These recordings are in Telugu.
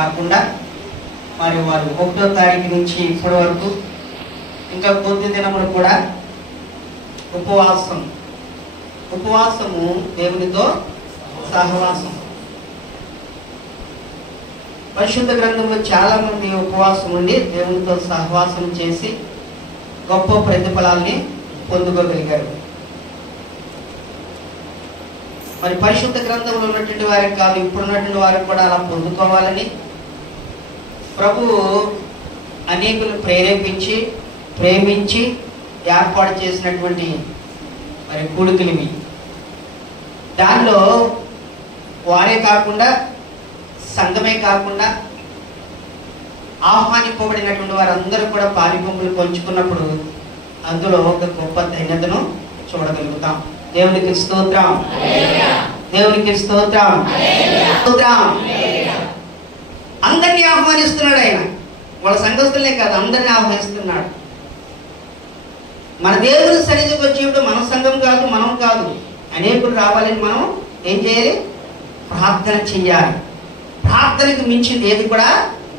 కాకుండా మరి వారు 1వ తారీఖు నుంచి ఇప్పటి వరకు ఇంకా కొద్ది దినములు కూడా ఉపవాసము దేవునితో సహవాసం. పరిశుద్ధ గ్రంథంలో చాలా మంది ఉపవాసం ఉండి దేవునితో సహవాసం చేసి గొప్ప ప్రతిఫలాల్ని పొందుకోగలిగారు. మరి పరిశుద్ధ గ్రంథంలో ఉన్నటువంటి వారికి కాదు, ఇప్పుడున్నటువంటి వారికి కూడా అలా పొందుకోవాలని ప్రభువు అనేకులు ప్రేరేపించి ప్రేమించి ఏర్పాటు చేసినటువంటి మరి కూడికలివి. దానిలో వారే కాకుండా, సంఘమే కాకుండా ఆహ్వానింపబడినటువంటి వారందరూ కూడా పాలిపంపులు పంచుకున్నప్పుడు అందులో ఒక గొప్ప ధన్యతను చూడగలుగుతాం. దేవునికి స్తోత్రం, దేవునికి స్తోత్రం, స్తోత్రం. అందరినీ ఆహ్వానిస్తున్నాడు ఆయన. వాళ్ళ సంఘస్థులే కాదు, అందరినీ ఆహ్వానిస్తున్నాడు. మన దేవుని సన్నిధికి వచ్చేప్పుడు మన సంఘం కాదు, మనం కాదు, అనేకులు రావాలని మనం ఏం చేయాలి? ప్రార్థన చెయ్యాలి. ప్రార్థనకు మించింది ఏది కూడా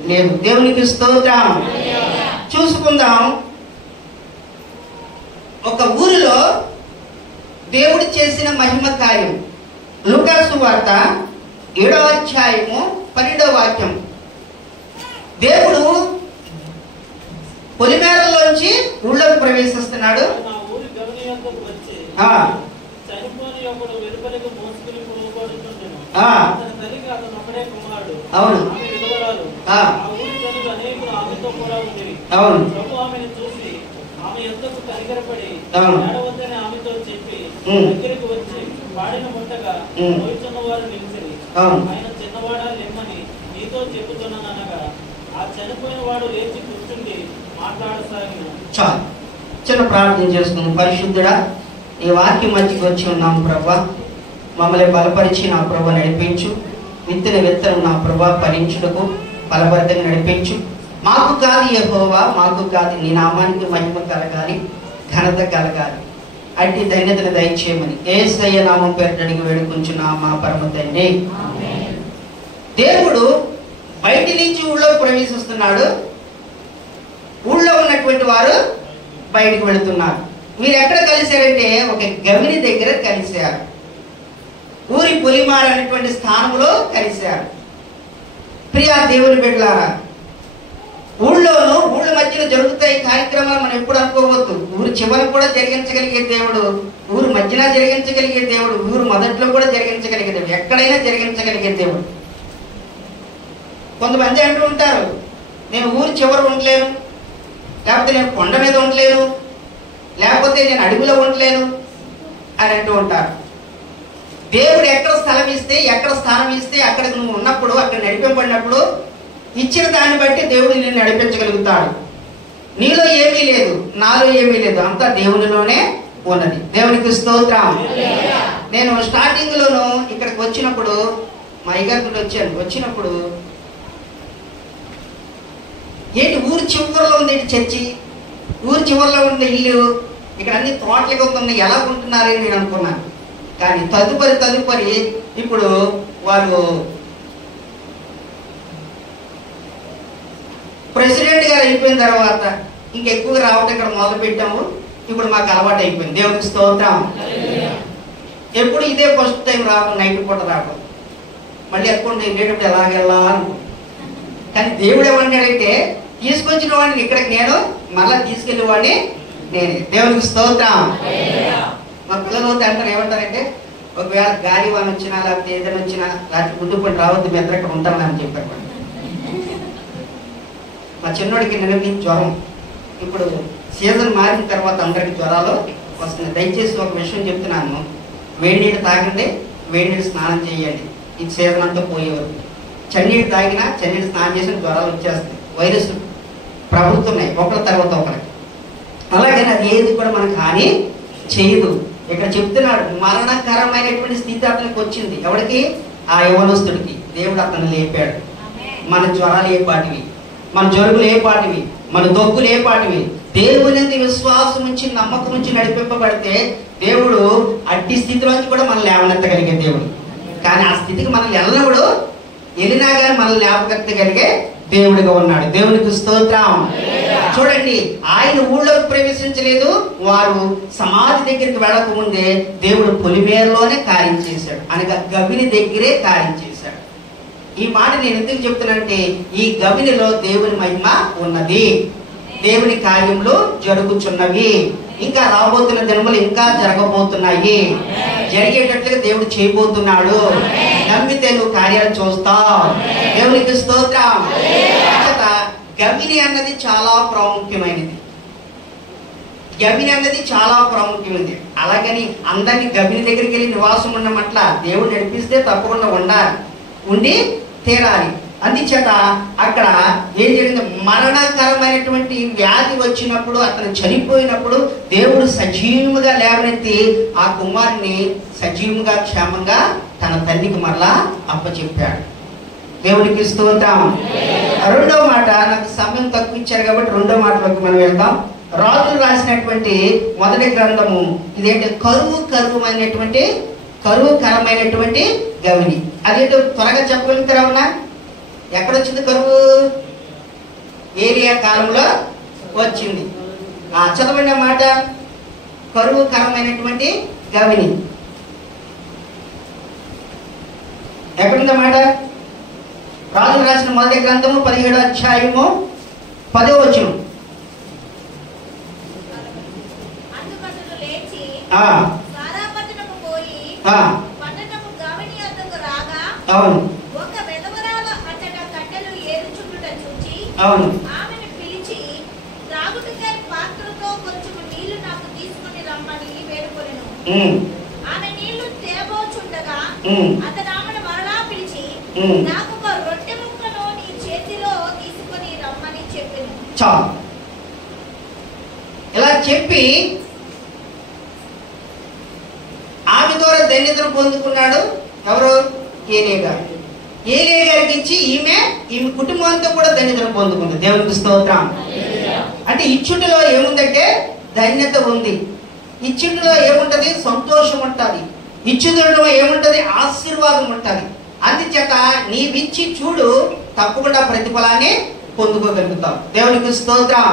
లేదు. దేవునికి స్తోత్రం. చూసుకుందాం. ఒక ఊరిలో దేవుడు చేసిన మహిమ కార్యం. లూకా సువార్త 7వ అధ్యాయము 12వ వాక్యం. దేవుడు పొలిమేరల్లోంచి ఊళ్ళోకి ప్రవేశిస్తున్నాడు. అవును, అవును, చాలు. చిన్న ప్రార్థన చేసుకున్నాం. పరిశుద్ధుడా, ఈ వాక్యం మధ్యకి వచ్చి ఉన్నాము ప్రభా. మమ్మల్ని బలపరిచి నా ప్రభా నడిపించు. విత్తన విత్తనం నా ప్రభా ఫలించుటకు బలపరితంగా నడిపించు. మాకు కాదు యెహోవా, మాకు కాదు, నీ నామానికి మహిమ కలగాలి, ఘనత కలగాలి. అట్టి ధన్యతను దయచేయమని యేసయ్య నామం పేరిట అడిగి వేడుకుంటున్నా మా పరమ తండ్రి. దేవుడు బయటి నుంచి ఊళ్ళో ప్రవేశిస్తున్నాడు. ఊళ్ళో ఉన్నటువంటి వారు బయటకు వెళుతున్నారు. మీరు ఎక్కడ కలిశారంటే ఒక గమిని దగ్గర కలిశారు. ఊరి పొలిమార అనేటువంటి స్థానంలో కలిశారు. ప్రియా దేవుని బిడ్డలారా, ఊళ్ళోనూ ఊళ్ళ మధ్యలో జరుగుతాయి కార్యక్రమాలు. మనం ఎప్పుడు అనుకోవద్దు. ఊరు చివరి కూడా జరిగించగలిగే దేవుడు, ఊరు మధ్యన జరిగించగలిగే దేవుడు, ఊరు మొదట్లో కూడా జరిగించగలిగే దేవుడు, ఎక్కడైనా జరిగించగలిగే దేవుడు. కొంతమంది అంటూ ఉంటారు, నేను ఊరు చివరి ఉండలేను, లేకపోతే నేను కొండ మీద ఉండలేను, లేకపోతే నేను అడుగులో ఉండలేను అని అంటూ ఉంటారు. దేవుడు ఎక్కడ స్థలం ఇస్తే, ఎక్కడ స్థానం ఇస్తే అక్కడ నువ్వు ఉన్నప్పుడు, అక్కడ నడిపింపబడినప్పుడు ఇచ్చిన దాన్ని బట్టి దేవుడు నిన్ను నడిపించగలుగుతాడు. నీలో ఏమీ లేదు, నాలో ఏమీ లేదు, అంతా దేవునిలోనే ఉన్నది. దేవునికి స్తోత్రం. నేను స్టార్టింగ్ లోను ఇక్కడికి వచ్చినప్పుడు మా అయ్యగారితో వచ్చినప్పుడు ఏంటి ఊరు చివరిలో ఉంది చర్చి, ఊరు చివరిలో ఉంది ఇల్లు, ఇక్కడ అన్ని తోటలుగా ఉంది, ఎలా ఉంటున్నారని నేను అనుకున్నాను. కానీ తదుపరి ఇప్పుడు వారు ప్రెసిడెంట్ గారు అయిపోయిన తర్వాత ఇంకెక్కువగా రావటం ఇక్కడ మొదలు పెట్టాము. ఇప్పుడు మాకు అలవాటు అయిపోయింది. దేవునికి స్తోత్రం. ఎప్పుడు ఇదే ఫస్ట్ టైం రావడం, నైట్ పూట రావడం, మళ్ళీ ఎక్కువ వెళ్ళేటప్పుడు ఎలాగెళ్ళా అనుకో. కానీ దేవుడు ఏమంటాడంటే, తీసుకొచ్చిన వాడిని ఇక్కడికి నేను మళ్ళీ తీసుకెళ్ళే వాడిని నేనే. దేవునికి స్తోత్రం. మా పిల్లలు అంటారు, ఏమంటారంటే, ఒకవేళ గాలి వాన వచ్చినా లేకపోతే ఏదైనా వచ్చినా రాత్రి ముందు పడి రావద్దు, మీ ఇద్దరు ఇక్కడ ఉంటామని చెప్పారు. మా చిన్నోడికి నిన్న జ్వరం. ఇప్పుడు సీజన్ మారిన తర్వాత అందరికి జ్వరాలు వస్తున్నాయి. దయచేసి ఒక విషయం చెప్తున్నాను, వేడి నీళ్ళు తాగండి, వేడి నీళ్ళు స్నానం చేయండి. ఈ సీజన్ అంతా పోయేవారు. చన్నీళ్ళు తాగినా, చన్నీళ్ళు స్నానం చేసిన జ్వరాలు వచ్చేస్తాయి. వైరస్ ప్రభుత్వమే ఒకరి తర్వాత ఒకరికి. అలాగని అది ఏది కూడా మనకు హాని చేయదు. ఇక్కడ చెప్తున్నాడు, మరణకరమైనటువంటి స్థితి అతనికి వచ్చింది. ఎవరికి? ఆ యవనస్తుడికి. దేవుడు అతను లేపాడు. మన జ్వరాలు ఏ పాటివి, మన జరుగులు ఏ పాటివి, మన దొక్కులు ఏ పాటివి, దేవుని విశ్వాసం నుంచి నమ్మకం నుంచి నడిపింపబడితే దేవుడు అట్టి స్థితిలోంచి కూడా మనం లేవనెత్తగలిగే దేవుడు. కానీ ఆ స్థితికి మనం ఎల్లప్పుడు వెళ్ళినా కానీ మనల్ని లేపగలిగే దేవుడిగా ఉన్నాడు. దేవునికి స్తోత్రం. చూడండి, ఆయన ఊళ్ళోకి ప్రవేశించలేదు. వారు సమాధి దగ్గరికి వెళ్ళక ముందే దేవుడు పొలిమేరలోనే కార్యం చేశాడు, అనగా గవిని దగ్గరే కార్యం చేశాడు. ఈ మాట నేను ఎందుకు చెప్తున్నానంటే, ఈ గవినిలో దేవుని మహిమ ఉన్నది, దేవుని కార్యములు జరుగుతున్నవి, ఇంకా రాబోతున్న దినములు ఇంకా జరగబోతున్నాయి, జరిగేటట్లుగా దేవుడు చేయబోతున్నాడు. నమ్మితే నువ్వు కార్యాలు చూస్తావు. దేవునికి స్తోత్రం. గవిని అన్నది చాలా ప్రాముఖ్యమైనది. గవిని అన్నది చాలా ప్రాముఖ్యమైనది. అలాగని అందరినీ గవిని దగ్గరికి వెళ్ళి నివాసం ఉండమట్ల, దేవుడు నడిపిస్తే తప్పకుండా ఉండి తీరాలి. అందుచేత అక్కడ ఏం జరిగింది, మరణకరమైనటువంటి వ్యాధి వచ్చినప్పుడు, అతను చనిపోయినప్పుడు దేవుడు సజీవుగా లేవనెత్తి ఆ కుమారుని సజీవుగా క్షేమంగా తన తండ్రికి మరలా అప్పచెప్పాడు. దేవుడికి స్తోత్రం. రెండవ మాట, నాకు సమయం తక్కువ ఇచ్చారు కాబట్టి రెండో మాటలోకి మనం వెళ్దాం. రాజులు రాసినటువంటి మొదటి గ్రంథము ఇదేంటి, కరువుకరమైనటువంటి గవిని. అదేంటో త్వరగా చెప్పగలుగుతారా? ఉన్నా ఎక్కడొచ్చింది కరువు? ఏలియా కాలంలో వచ్చింది. చదవండి మాట, కరువుకరమైనటువంటి గవిని. ఎక్కడుందా మాట? రాజులు రాసిన మొదటి గ్రంథము 17వ అధ్యాయము 10వ వచనం. అవును, అవును. ఆమెను పిలిచి త్రాగుటకై పాత్రతో కొంచెం నీళ్లు నాకు తీసుకొని రమ్మని వేడుకొనెను. ఆమె నీళ్లు తేబోచుండగా అతడు ఆమెను మరలా పిలిచి, నాకు ఒక రొట్టె ముక్కను నీ చేతిలో తీసుకొని రమ్మని చెప్పెను. చాలు. ఇలా చెప్పి ఆమె ద్వారా ధన్యతను పొందుకున్నాడు. ఎవరు? ఏలియా గారు. ఏలియా గారికి ఇచ్చి ఈమె కుటుంబంతో కూడా ధన్యతను పొందుకుంది. దేవునికి స్తోత్రం. అంటే ఇచ్చుటిలో ఏముందంటే ధన్యత ఉంది. ఇచ్చుటిలో ఏముంటది? సంతోషం ఉంటుంది. ఇచ్చుటిలో ఏముంటది? ఆశీర్వాదం ఉంటుంది. అందుచేత నీవిచ్చి చూడు, తప్పకుండా ప్రతిఫలాన్ని పొందుకోగలుగుతాం. దేవునికి స్తోత్రం.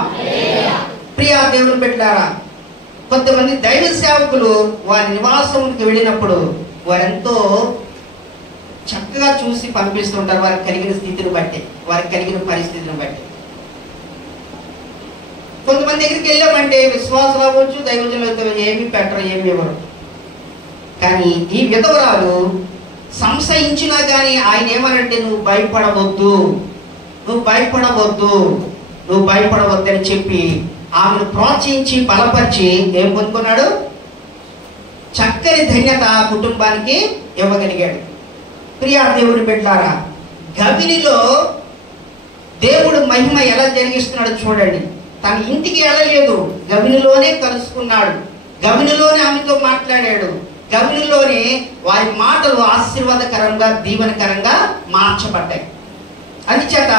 ప్రియా దేవుని బిడ్డలారా, కొంతమంది దైవ సేవకులు వారి నివాసానికి వెళ్ళినప్పుడు వారెంతో చక్కగా చూసి పంపిస్తుంటారు, వారికి కలిగిన స్థితిని బట్టి, వారికి కలిగిన పరిస్థితిని బట్టి. కొంతమంది దగ్గరికి వెళ్ళామంటే విశ్వాసం అవ్వచ్చు, దైవజనులు ఏమి పెట్టరు, ఏమి ఇవ్వరు. కానీ ఈ విధవరాలు సంశయించినా కానీ ఆయన ఏమనంటే, నువ్వు భయపడవద్దు, నువ్వు భయపడవద్దు, నువ్వు భయపడవద్దు అని చెప్పి ఆమెను ప్రోత్సహించి బలపరిచి ఏం పొందుకున్నాడు? చక్కని ధన్యత కుటుంబానికి ఇవ్వగలిగాడు. ప్రియా దేవుని బిడ్డలారా, గవినిలో దేవుడు మహిమ ఎలా జరిగిస్తున్నాడు చూడండి. తన ఇంటికి వెళ్ళలేదు, గవినిలోనే కలుసుకున్నాడు, గవినిలోనే ఆమెతో మాట్లాడాడు, గవినిలోనే వారి మాటలు ఆశీర్వాదకరంగా దీవెనకరంగా మార్చబడ్డాయి. అందుచేత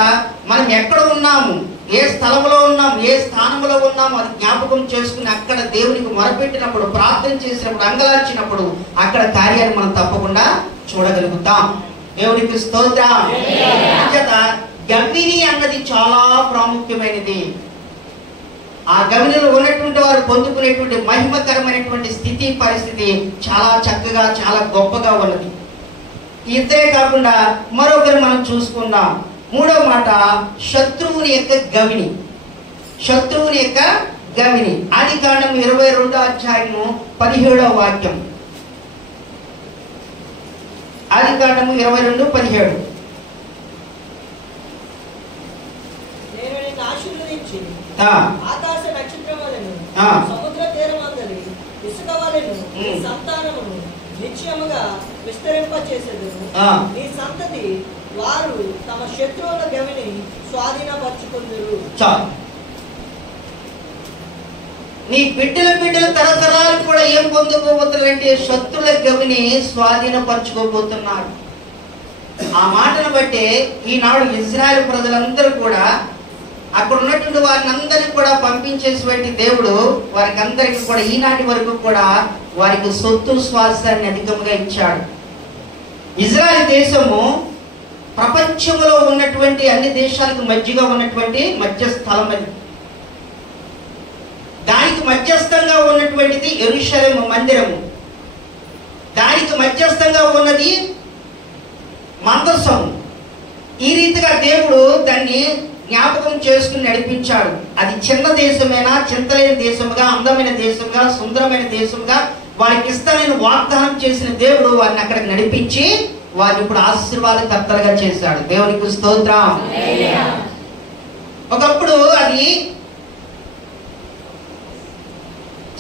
మనం ఎక్కడ ఉన్నాము, ఏ స్థలంలో ఉన్నాము, ఏ స్థానంలో ఉన్నాము అది జ్ఞాపకం చేసుకుని అక్కడ దేవునికి మొరపెట్టినప్పుడు, ప్రార్థన చేసినప్పుడు, అంగలార్చినప్పుడు అక్కడ కార్యాన్ని మనం తప్పకుండా చూడగలుగుతాం. దేవునికి స్తోత్రం. అందుచేత గవిని అన్నది చాలా ప్రాముఖ్యమైనది. ఆ గవినిలో ఉన్నటువంటి వారు పొందుకునేటువంటి మహిమకరమైనటువంటి స్థితి పరిస్థితి చాలా చక్కగా, చాలా గొప్పగా ఉన్నది. ఇదే కాకుండా మరొకరు మనం చూసుకుందాం. మూడవ మాట, శత్రువుని యొక్క గవిని. శత్రువుని యొక్క గవిని. ఆదికాండం 22వ అధ్యాయము 17వ వాక్యం. ఆదికాండము 22:17. ఆకాశ నక్షత్రములను సముద్ర తీరమందలి ఇసుక వలెను నీ సంతానమును నిశ్చయముగా విస్తరింపచేసేదను. నీ సంతతి వారు తమ శత్రువుల గవిని స్వాధీనపరచుకుందురు. నీ బిడ్డల తరతరాలు కూడా ఏం పొందుకోబోతున్నారంటే శత్రుల గవిని స్వాధీనపరచుకోబోతున్నారు. ఆ మాటను బట్టే ఈనాడు ఇజ్రాయెల్ ప్రజలందరూ కూడా అక్కడ ఉన్నటువంటి వారిని అందరినీ కూడా పంపించేటువంటి దేవుడు వారికి అందరికీ కూడా ఈనాటి వరకు కూడా వారికి సొత్తు స్వాస్థ్యాన్ని అధికంగా ఇచ్చాడు. ఇజ్రాయెల్ దేశము ప్రపంచంలో ఉన్నటువంటి అన్ని దేశాలకు మధ్యగా ఉన్నటువంటి మధ్య స్థలం అది. దానికి మధ్యస్థంగా ఉన్నటువంటిది యెరూషలేము మందిరము, దానికి మధ్యస్థంగా ఉన్నది మందసము. ఈ రీతిగా దేవుడు దాన్ని జ్ఞాపకం చేసుకుని నడిపించాడు. అది చిన్న దేశమైనా, చింతలేని దేశముగా, అందమైన దేశంగా, సుందరమైన దేశంగా వారికి ఇస్తానని వాగ్దానం చేసిన దేవుడు వారిని అక్కడికి నడిపించి వారిని ఇప్పుడు ఆశీర్వాదకర్తలుగా చేశాడు. దేవునికి స్తోత్రం. ఒకప్పుడు అది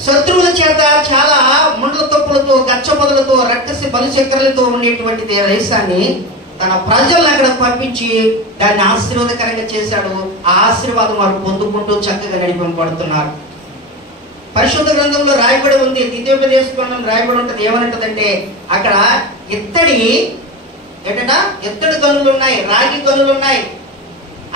శత్రువుల చేత చాలా ముండ్ల తొప్పులతో, గచ్చపొదలతో, రక్కసి బలిచక్రలతో ఉండేటువంటి దేశాన్ని తన ప్రజలను అక్కడ పంపించి దాన్ని ఆశీర్వాదకరంగా చేశాడు. ఆ ఆశీర్వాదం వారు పొందుకుంటూ చక్కగా నడిపింపబడుతున్నారు. పరిశుద్ధ గ్రంథంలో రాయబడి ఉంది, ద్వితీయోపదేశ గ్రంథం రాయబడి ఉంటుంది. ఏమనంటదంటే అక్కడ ఇత్తడి గనులు ఉన్నాయి, రాగి గనులు ఉన్నాయి,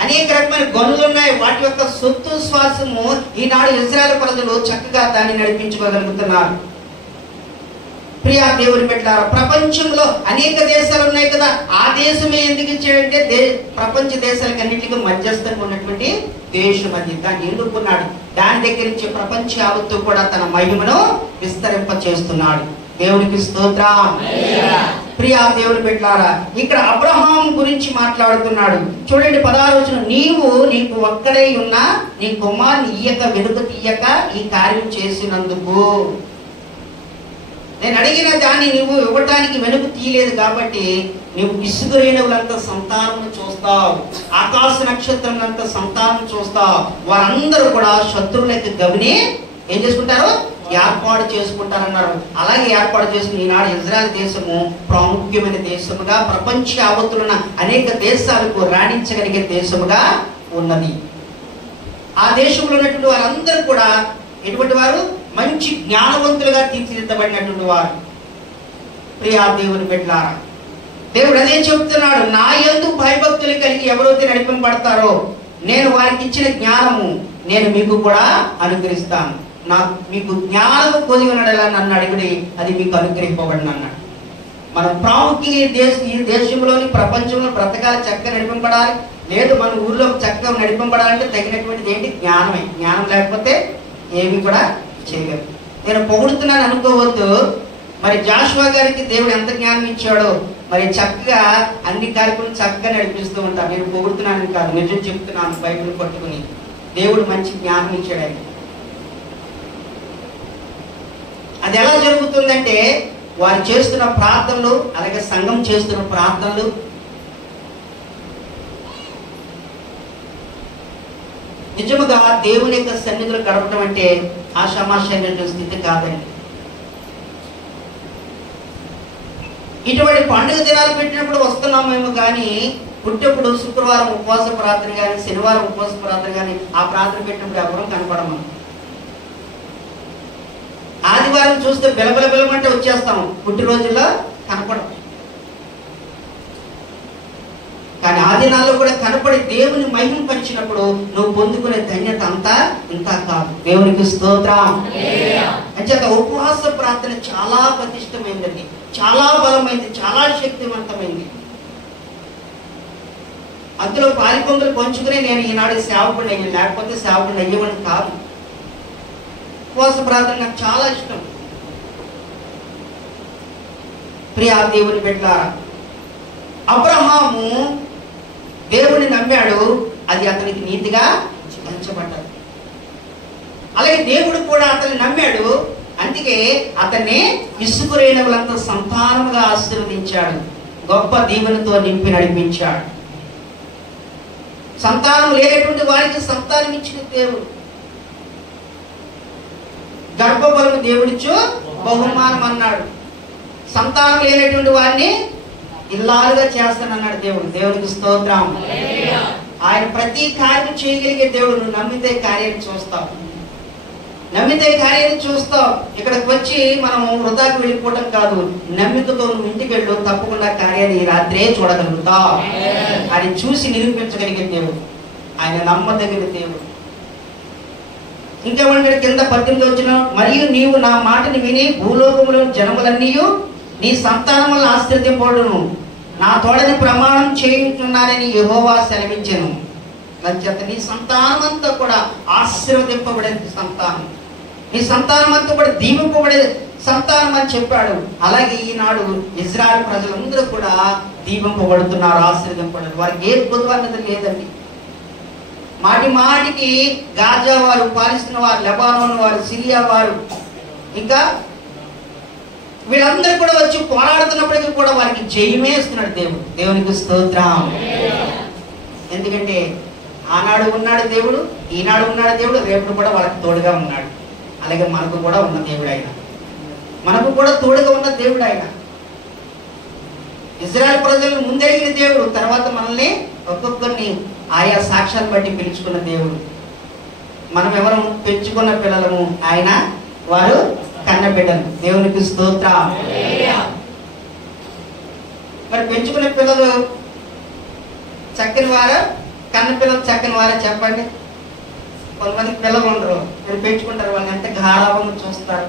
అనేక రకమైన గనులు ఉన్నాయి. వాటి యొక్క సొత్తు శ్వాసము ఈనాడు ఇశ్రాయేలు ప్రజలు చక్కగా దాన్ని నడిపించుకోగలుగుతున్నారు. ప్రియా దేవుని బిడ్డలారా, ప్రపంచంలో అనేక దేశాలు ఉన్నాయి కదా, ఆ దేశమే ఎందుకు ఇచ్చాడంటే ప్రపంచ దేశాలకు అన్నింటికి మధ్యస్థంగా ఉన్నటువంటి దేశం అది. దాన్ని ఎన్నుకున్నాడు. దాని దగ్గర నుంచి ప్రపంచ యావత్తు కూడా తన మహిమను విస్తరింప చేస్తున్నాడు. దేవునికి స్తోత్రం. ప్రియా దేవుని బిడ్డలారా, ఇక్కడ అబ్రహాం గురించి మాట్లాడుతున్నాడు. చూడండి 16వ వచనం, నీకు ఒక్కడై ఉన్న నీ కుమారుని ఇయ్యక, వెనుక తీయక ఈ కార్యం చేసినందుకు, నేను అడిగిన దాన్ని నువ్వు ఇవ్వటానికి వెనుక తీయలేదు కాబట్టి నువ్వు ఇసుగురేణువులంత సంతానం చూస్తావు, ఆకాశ నక్షత్రములంత సంతానం చూస్తావు. వారందరూ కూడా శత్రువులకి గవిని ఏం చేసుకుంటారు? ఏర్పాటు చేసుకుంటారన్నారు. అలాగే ఏర్పాటు చేసుకుని ఈనాడు ఇజ్రాయెల్ దేశము ప్రాముఖ్యమైన దేశముగా, ప్రపంచ యావత్తులున్న అనేక దేశాలకు రాణించగలిగే దేశముగా ఉన్నది. ఆ దేశంలో ఉన్నటువంటి వారందరూ కూడా ఎటువంటి వారు? మంచి జ్ఞానవంతులుగా తీర్చిదిద్దబడినటువంటి వారు. ప్రియా దేవుని బిడ్డలారా, దేవుడు అదే చెప్తున్నాడు, నా యందు భయభక్తులు కలిగి ఎవరైతే నడిపింపబడతారో నేను వారికి ఇచ్చిన జ్ఞానము నేను మీకు కూడా అనుగ్రహిస్తాను. మీకు జ్ఞానము కొద్ది ఉన్నడలా నన్ను అడిగిడి, అది మీకు అనుగ్రహింపబడిన అన్నాడు. మనం ప్రాముఖ్యంగా ఈ దేశంలోని ప్రపంచంలో బ్రతకాలి, చక్కగా నడిపింపబడాలి. లేదు మన ఊర్లో చక్కగా నడిపింపబడాలంటే తగినటువంటిది ఏంటి? జ్ఞానమే. జ్ఞానం లేకపోతే ఏమి కూడా చేయగలరు. నేను పొగుడుతున్నాను అనుకోవద్దు. మరి జాషువా గారికి దేవుడు ఎంత జ్ఞానం ఇచ్చాడో మరి చక్కగా అన్ని కార్యక్రమాలు చక్కగా నడిపిస్తూ ఉంటారు. నేను పొగుడుతున్నాను కాదు, నిజం చెప్తున్నాను. బైబిల్ పట్టుకుని దేవుడు మంచి జ్ఞానం ఇచ్చాడు ఆయన. అది ఎలా జరుగుతుందంటే వారు చేస్తున్న ప్రార్థనలు, అలాగే సంఘం చేస్తున్న ప్రార్థనలు, నిజముగా దేవుని యొక్క సన్నిధిలో గడపడం అంటే ఆషామాషైన స్థితి కాదండి. ఇటువంటి పండుగ దినాలు పెట్టినప్పుడు వస్తున్నామేమో కానీ పుట్టప్పుడు శుక్రవారం ఉపవాస ప్రార్థన కానీ, శనివారం ఉపవాస ప్రార్థన కానీ, ఆ ప్రార్థన పెట్టినప్పుడు ఎవరూ కనపడము. ఆదివారం చూస్తే బిలబిలబిలమంటే వచ్చేస్తాము, పుట్టినరోజుల్లో కనపడం. కానీ ఆ దినాల్లో కూడా కనపడి దేవుని మహిమపరిచినప్పుడు నువ్వు పొందుకునే ధన్యత అంతా ఇంత కాదు. దేవునికి స్తోత్రం. అంచేత ఉపవాస ప్రార్థన చాలా ప్రతిష్టమైందండి, చాలా బలమైంది, చాలా శక్తివంతమైంది. అందులో పాలిపొంగులు పంచుకుని నేను ఈనాడు సేవకుడు అయ్యాను, లేకపోతే సేవకుడు అయ్యేవాడిని కాదు. ఉపవాస ప్రార్థన నాకు చాలా ఇష్టం. ప్రియా దేవుని బిడ్డలారా, అబ్రహాము దేవుని నమ్మాడు, అది అతనికి నీతిగా ఎంచబడ్డది. అలాగే దేవుడు కూడా అతన్ని నమ్మాడు, అందుకే అతన్ని ఇసుకురేణువులంత సంతానముగా ఆశీర్వదించాడు, గొప్ప దీవెనతో నింపి నడిపించాడు. సంతానం లేనటువంటి వారికి సంతానం ఇచ్చిన దేవుడు, గర్భఫలము దేవుడిచ్చు బహుమానం అన్నాడు. సంతానం లేనటువంటి వారిని ఇల్లాలుగా చేస్తానన్నాడు దేవుడు. దేవునికి స్తోత్రం. ఆయన ప్రతి కార్యం చేయగలిగే దేవుడు. నువ్వు నమ్మితే కార్యాన్ని చూస్తావు, నమ్మితే కార్యాన్ని చూస్తావు. ఇక్కడికి వచ్చి మనం వృధాకు వెళ్ళిపోవటం కాదు, నమ్మికతో నువ్వు ఇంటికి వెళ్ళు, తప్పకుండా కార్యాన్ని ఈ రాత్రే చూడగలుగుతావు. ఆయన చూసి నిరూపించగలిగే దేవుడు, ఆయన నమ్మదగిన దేవుడు. ఇంకేమంటాడు కింద 18 వచ్చిన, మరియు నీవు నా మాటని విని భూలోకములో జనములన్నీ నీ సంతానం వల్ల ఆశ్చర్యపడును, నా తోడని ప్రమాణం చేయుచున్నానని యెహోవా సెలవించెను. అంచేత నీ సంతానం అంతా కూడా ఆశీర్వదింపబడే సంతానం, నీ సంతానం అంతా కూడా దీవింపబడే సంతానం అని చెప్పాడు. అలాగే ఈనాడు ఇజ్రాయెల్ ప్రజలందరూ కూడా దీవింపబడుతున్నారు, ఆశీర్వదింపబడారు. వారికి ఏ కొద్దు అన్నది లేదండి. మాటి మాటికి గాజా వారు, పాలిస్తున్న వారు, లెబానోన్ వారు, సిరియా వారు, ఇంకా వీళ్ళందరూ కూడా వచ్చి పోరాడుతున్నప్పటికీ కూడా వారికి జయమే ఇస్తున్నాడు దేవుడు. దేవునికి స్తోత్రం. ఎందుకంటే ఆనాడు ఉన్నాడు దేవుడు, ఈనాడు ఉన్నాడు దేవుడు, రేపు కూడా వాళ్ళకి తోడుగా ఉన్నాడు. అలాగే మనకు కూడా ఉన్న దేవుడు ఆయన, మనకు కూడా తోడుగా ఉన్న దేవుడు ఆయన. ఇజ్రాయెల్ ప్రజలను ముందెరిగిన దేవుడు, తర్వాత మనల్ని ఒక్కొక్కరిని ఆయా సాక్ష్యాన్ని బట్టి పిలుచుకున్న దేవుడు. మనం ఎవరు పెంచుకున్న పిల్లలము, ఆయన వారు కన్న బిడ్డలు. దేవునికి స్తోత్రం. మరి పెంచుకునే పిల్లలు చక్కని వారా, కన్న పిల్లలు చక్కని వారా చెప్పండి. కొంతమంది పిల్లలు ఉండరు, మీరు పెంచుకుంటారు, వాళ్ళని ఎంత గాఢంగా చూస్తారు,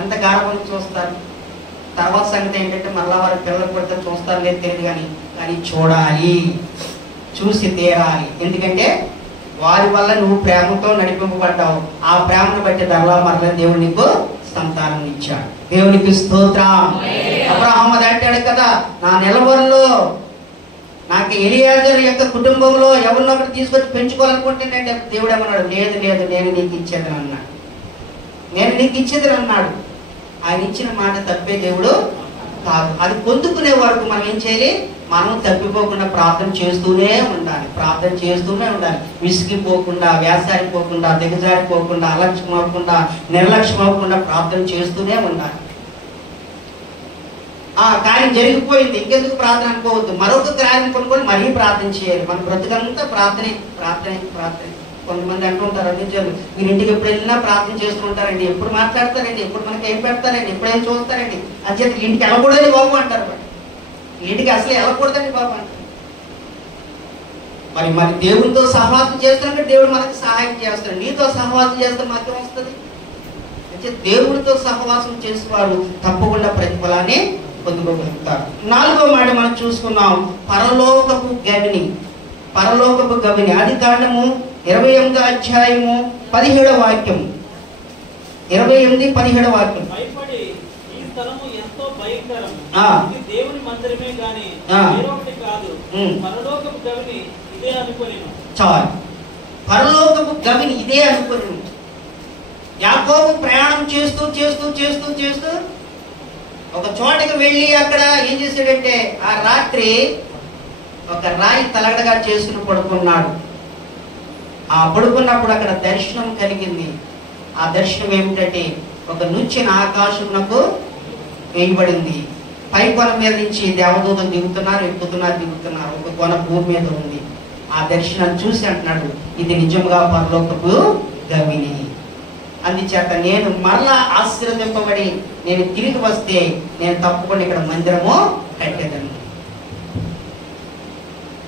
ఎంత గాఢంగా చూస్తారు. తర్వాత సంగతి ఏంటంటే మళ్ళా వారి పిల్లలు పుడితే చూస్తారు లేదు తెలియదు, కానీ చూడాలి, చూసి తీరాలి. ఎందుకంటే వారి వల్ల నువ్వు ప్రేమతో నడిపింపబడ్డావు. ఆ ప్రేమను బట్టి ధరలా మరలా దేవుడు నీకు సంతానం ఇచ్చాడు. దేవునికి స్తోత్రం. అబ్రహాము అంటాడు కదా, నా నిలబడిలో నాకు ఎలియాజరు యొక్క కుటుంబంలో ఎవరినో ఒకటి తీసుకొచ్చి పెంచుకోవాలనుకుంటుంటే దేవుడు ఏమన్నాడు, లేదు లేదు నేను నీకు ఇచ్చేదని అన్నాడు. నేను నీకు ఇచ్చేదని అన్నాడు. ఆయన ఇచ్చిన మాట తప్పే దేవుడు కాదు. అది పొందుకునే వరకు మనం ఏం చేయాలి, మనం తప్పిపోకుండా ప్రార్థన చేస్తూనే ఉండాలి, ప్రార్థన చేస్తూనే ఉండాలి. విసిగిపోకుండా, వేసారిపోకుండా, దిగజారిపోకుండా, అలక్ష్యం అవ్వకుండా, నిర్లక్ష్యం అవ్వకుండా ప్రార్థన చేస్తూనే ఉండాలి. ఆ కార్యం జరిగిపోయింది, ఇంకెందుకు ప్రార్థన అనుకోవద్దు. మరొక కార్యం కొనుక్కొని మరీ ప్రార్థన చేయాలి. మన బ్రతుకంతా ప్రార్థనే ప్రార్థనే ప్రార్థనే. కొంతమంది అంటుంటారు, నిజాలు మీరు ఇంటికి ఎప్పుడు వెళ్ళినా ప్రార్థన చేస్తూ ఉంటారండి, ఎప్పుడు మాట్లాడతారండి, ఎప్పుడు మనకి ఏం పెడతారండి, ఎప్పుడేం చూస్తారండి, అని చెప్పి ఇంటికి వెళ్ళకూడదని బాబు అంటారు. ఇంటికి అసలు వెళ్ళకూడదండి బాబు అంటారు. మరి దేవుడితో సహవాసం చేస్తున్నట్టు దేవుడు మనకి సహాయం చేస్తాడు. నీతో సహవాసం చేస్తే మాకేం వస్తుంది? అంటే దేవుడితో సహవాసం చేసేవారు తప్పకుండా ప్రతిఫలాన్ని పొందుకోగలుగుతారు. 4వ మాట మనం చూసుకున్నాం, పరలోకపు గవిని. పరలోకపు గవిని ఆదికాండము 28వ అధ్యాయము 17వ వాక్యం. 28:17 వాక్యం. భయపడి ఈ స్థలము ఎంతో భయంకరం, ఇది దేవుని మందిరమే గాని వేరొకటి కాదు, పరలోకపు గవిని ఇదే అనుకొనెను. చాలు, పరలోకపు గవిని ఇదే అనుకొనెను. యాకోబు ప్రయాణం చేస్తూ చేస్తూ చేస్తూ చేస్తూ ఒక చోటకి వెళ్ళి అక్కడ ఏం చేశాడంటే ఆ రాత్రి ఒక రాయి తలగడగా చేసుకుని పడుకున్నాడు. ఆ పడుకున్నప్పుడు అక్కడ దర్శనం కలిగింది. ఆ దర్శనం ఏమిటంటే ఒక నుంచిన ఆకాశమునకు వేయబడింది. పై కొన మీద నుంచి దేవదూతలు దిగుతున్నారు, ఎక్కుతున్నారు, దిగుతున్నారు. ఒక కొన భూమి మీద ఉంది. ఆ దర్శనాన్ని చూసి అంటున్నాడు, ఇది నిజంగా పరలోకపు గవిని. అందుచేత నేను మరలా ఆశీర్వదింపబడి నేను తిరిగి వస్తే నేను తప్పకుండా ఇక్కడ మందిరము కట్టేదాన్ని.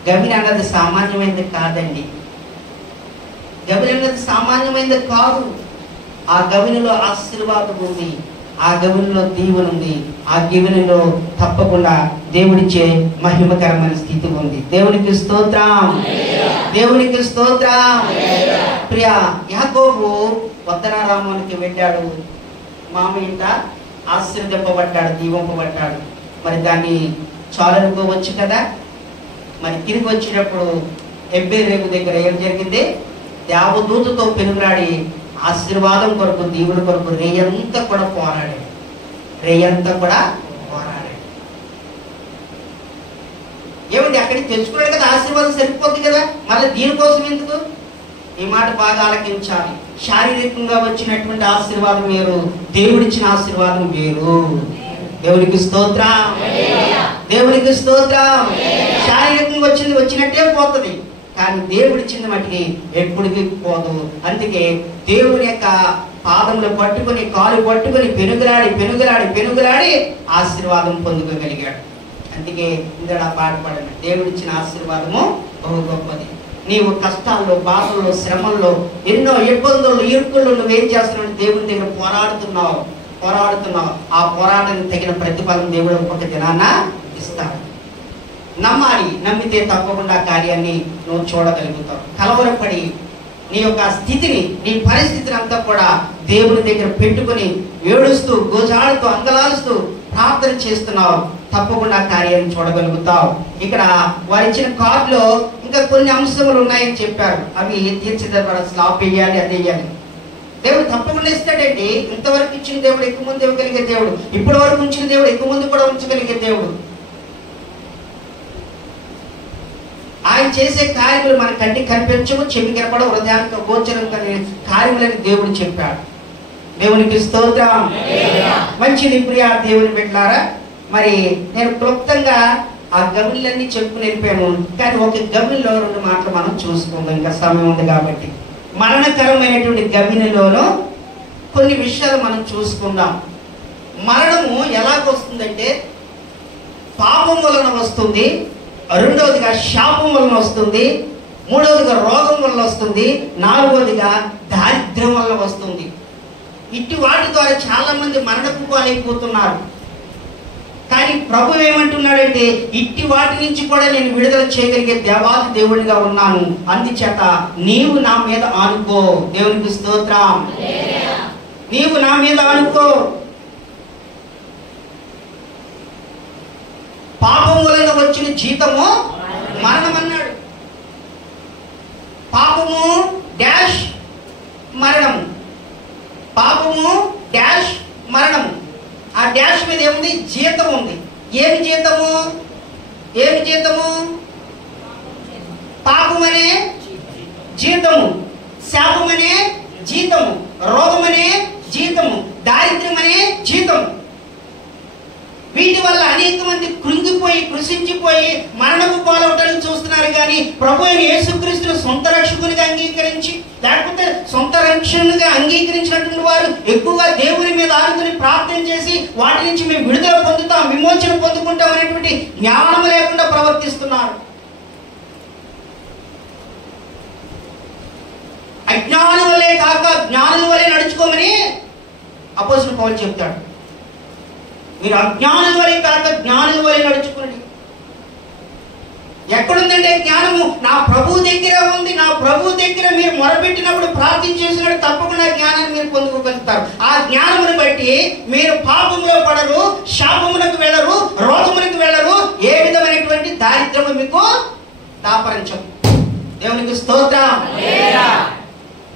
గవిని అన్నది సామాన్యమైనది కాదండి. గవిని అన్నది సామాన్యమైనది కాదు. ఆ గవినిలో ఆశీర్వాదం ఉంది, ఆ గవినిలో దీవెన ఉంది, ఆ గవినిలో తప్పకుండా దేవుడిచ్చే మహిమకరమైన స్థితి ఉంది. దేవునికి స్తోత్రం, దేవునికి స్తోత్రం. ప్రియ యాకోబు వద్దనారామానికి వెళ్ళాడు, మామ ఇంట ఆశీర్వదింపబడ్డాడు, దీవింపబడ్డాడు. మరి దాన్ని చాలనుకోవచ్చు కదా. మరి తిరిగి వచ్చినప్పుడు హెబ్రోను దగ్గర ఏం జరిగింది, దేవదూతతో పెనుగులాడి ఆశీర్వాదం కొరకు, దీవుల కొరకు రేయంతా కూడా పోరాడాడు, రేయంతా కూడా పోరాడాడు. ఏమండి అక్కడికి తెలుసుకున్నాడు కదా, ఆశీర్వాదం సరిపోద్ది కదా, మళ్ళీ దీనికోసం ఎందుకు? ఈ మాట బాగా ఆలకించాలి. శారీరకంగా వచ్చినటువంటి ఆశీర్వాదం వేరు, దేవుడిచ్చిన ఆశీర్వాదం వేరు. దేవునికి స్తోత్రం, దేవునికి స్తోత్రం. శారీరకంగా వచ్చినట్టే పోతుంది, కానీ దేవుడిచ్చింది మట్టికి ఎప్పటికీ పోదు. అందుకే దేవుని యొక్క పాదములు పట్టుకొని, కాలు పట్టుకొని పెనుగులాడి పెనుగులాడి పెనుగులాడి ఆశీర్వాదం పొందుకోగలిగాడు. అందుకే ఇందులో ఆ పాట పాడండి, దేవుడిచ్చిన ఆశీర్వాదము బహు గొప్పది. నీవు కష్టాల్లో, బాధల్లో, శ్రమల్లో, ఎన్నో ఇబ్బందుల్లో, ఇరుకుల్లో నువ్వేం చేస్తున్నావు? దేవుని దగ్గర పోరాడుతున్నావు. ఆ పోరాటానికి తగిన ప్రతిఫలం దేవుడు ఒక దినాన ఇస్తాడు. నమ్మాలి. నమ్మితే తప్పకుండా కార్యాన్ని నువ్వు చూడగలుగుతావు. కలవరపడి నీ యొక్క స్థితిని, నీ పరిస్థితిని అంతా కూడా దేవుని దగ్గర పెట్టుకుని ఏడుస్తూ, గోజాడుతూ, అంగలారుస్తూ ప్రార్థన చేస్తున్నావు, తప్పకుండా కార్యాన్ని చూడగలుగుతావు. ఇక్కడ వారు ఇచ్చిన కార్డులో ఇంకా కొన్ని అంశములు ఉన్నాయని చెప్పారు. అవి తీర్చిదిద్దాలి, స్లాబ్ వేయాలి, అది వేయాలి. దేవుడు తప్పకుండా ఇస్తాడండి. ఇంతవరకు ఇచ్చిన దేవుడు ఎక్కువ మంది ఇవ్వగలిగే దేవుడు, ఇప్పటి వరకు ఉంచిన దేవుడు ఎక్కువ మంది కూడా ఉంచగలిగే దేవుడు. ఆయన చేసే కార్యములు మన కంటికి కనిపించవు, చెవి కనపడవు, హృదయానికి గోచరం కానీ కార్యములని దేవుడు చెప్పాడు. దేవునికి స్తోత్రం. మంచిది ప్రియా దేవుని బిడ్డలారా. మరి నేను క్లుప్తంగా ఆ గమనిలన్నీ చెప్పుకుని వెళ్ళిపోయాను, కానీ ఒక గమనిలో 2 మాటలు మనం చూసుకుందాం, ఇంకా సమయం ఉంది కాబట్టి. మరణకరమైనటువంటి గమనిలోనూ కొన్ని విషయాలు మనం చూసుకుందాం. మరణము ఎలాగొస్తుందంటే పాపం వలన వస్తుంది, రెండవదిగా శాపం వలన వస్తుంది, మూడవదిగా రోగం వలన వస్తుంది, నాలుగవదిగా దారిద్ర్యం వలన వస్తుంది. ఇట్టి వాటి ద్వారా చాలా మంది మరణపు పాలైపోతున్నారు. కానీ ప్రభు ఏమంటున్నాడంటే ఇట్టి వాటి నుంచి కూడా నేను విడుదల చేయగలిగే దేవాది దేవుడిగా ఉన్నాను, అందుచేత నీవు నా మీద ఆనుకో. దేవునికి స్తోత్రం. నీవు నా మీద ఆనుకో. పాపం వలన వచ్చిన జీతము మరణం అన్నాడు. పాపము డాష్ మరణము, పాపము డాష్ మరణము. ఆ డాష్ మీద ఏముంది? జీతం ఉంది. ఏమి జీతము? ఏమి జీతము? పాపమనే జీతము, శాపమనే జీతము, రోగమనే జీతము, దారిద్ర్యం అనే జీతము. వీటి వల్ల అనేక మంది కృంగిపోయి, కృషించిపోయి మరణపు పాలవటానికి చూస్తున్నారు. కానీ ప్రభు అయిన యేసుక్రీస్తును సొంత రక్షకునిగా అంగీకరించి, లేకపోతే సొంత రక్షణగా అంగీకరించినటువంటి వారు ఎక్కువగా దేవుని మీద ఆనుకుని ప్రార్థన చేసి వాటి నుంచి మేము విడుదల పొందుతాం, విమోచన పొందుకుంటాం అనేటువంటి జ్ఞానం లేకుండా ప్రవర్తిస్తున్నారు. అజ్ఞానం వల్లే కాక జ్ఞానుల వల్లే నడుచుకోమని అపోస్తలుడు పౌలు చెప్తాడు. మీరు అజ్ఞానుల వలె కాక జ్ఞానుల వలె నడుచుకోండి. ఎక్కడుందంటే జ్ఞానము? నా ప్రభు దగ్గర ఉంది. నా ప్రభు దగ్గర మీరు మొరపెట్టినప్పుడు, ప్రార్థన చేసినప్పుడు తప్పకుండా జ్ఞానాన్ని మీరు పొందుకోగలుగుతారు. ఆ జ్ఞానమును బట్టి మీరు పాపంలో పడరు, శాపమునకు వెళ్ళరు, రోగమునకు వెళ్ళరు, ఏ విధమైనటువంటి దారిద్ర్యము మీకు దాపరించము. దేవునికి స్తోత్రం.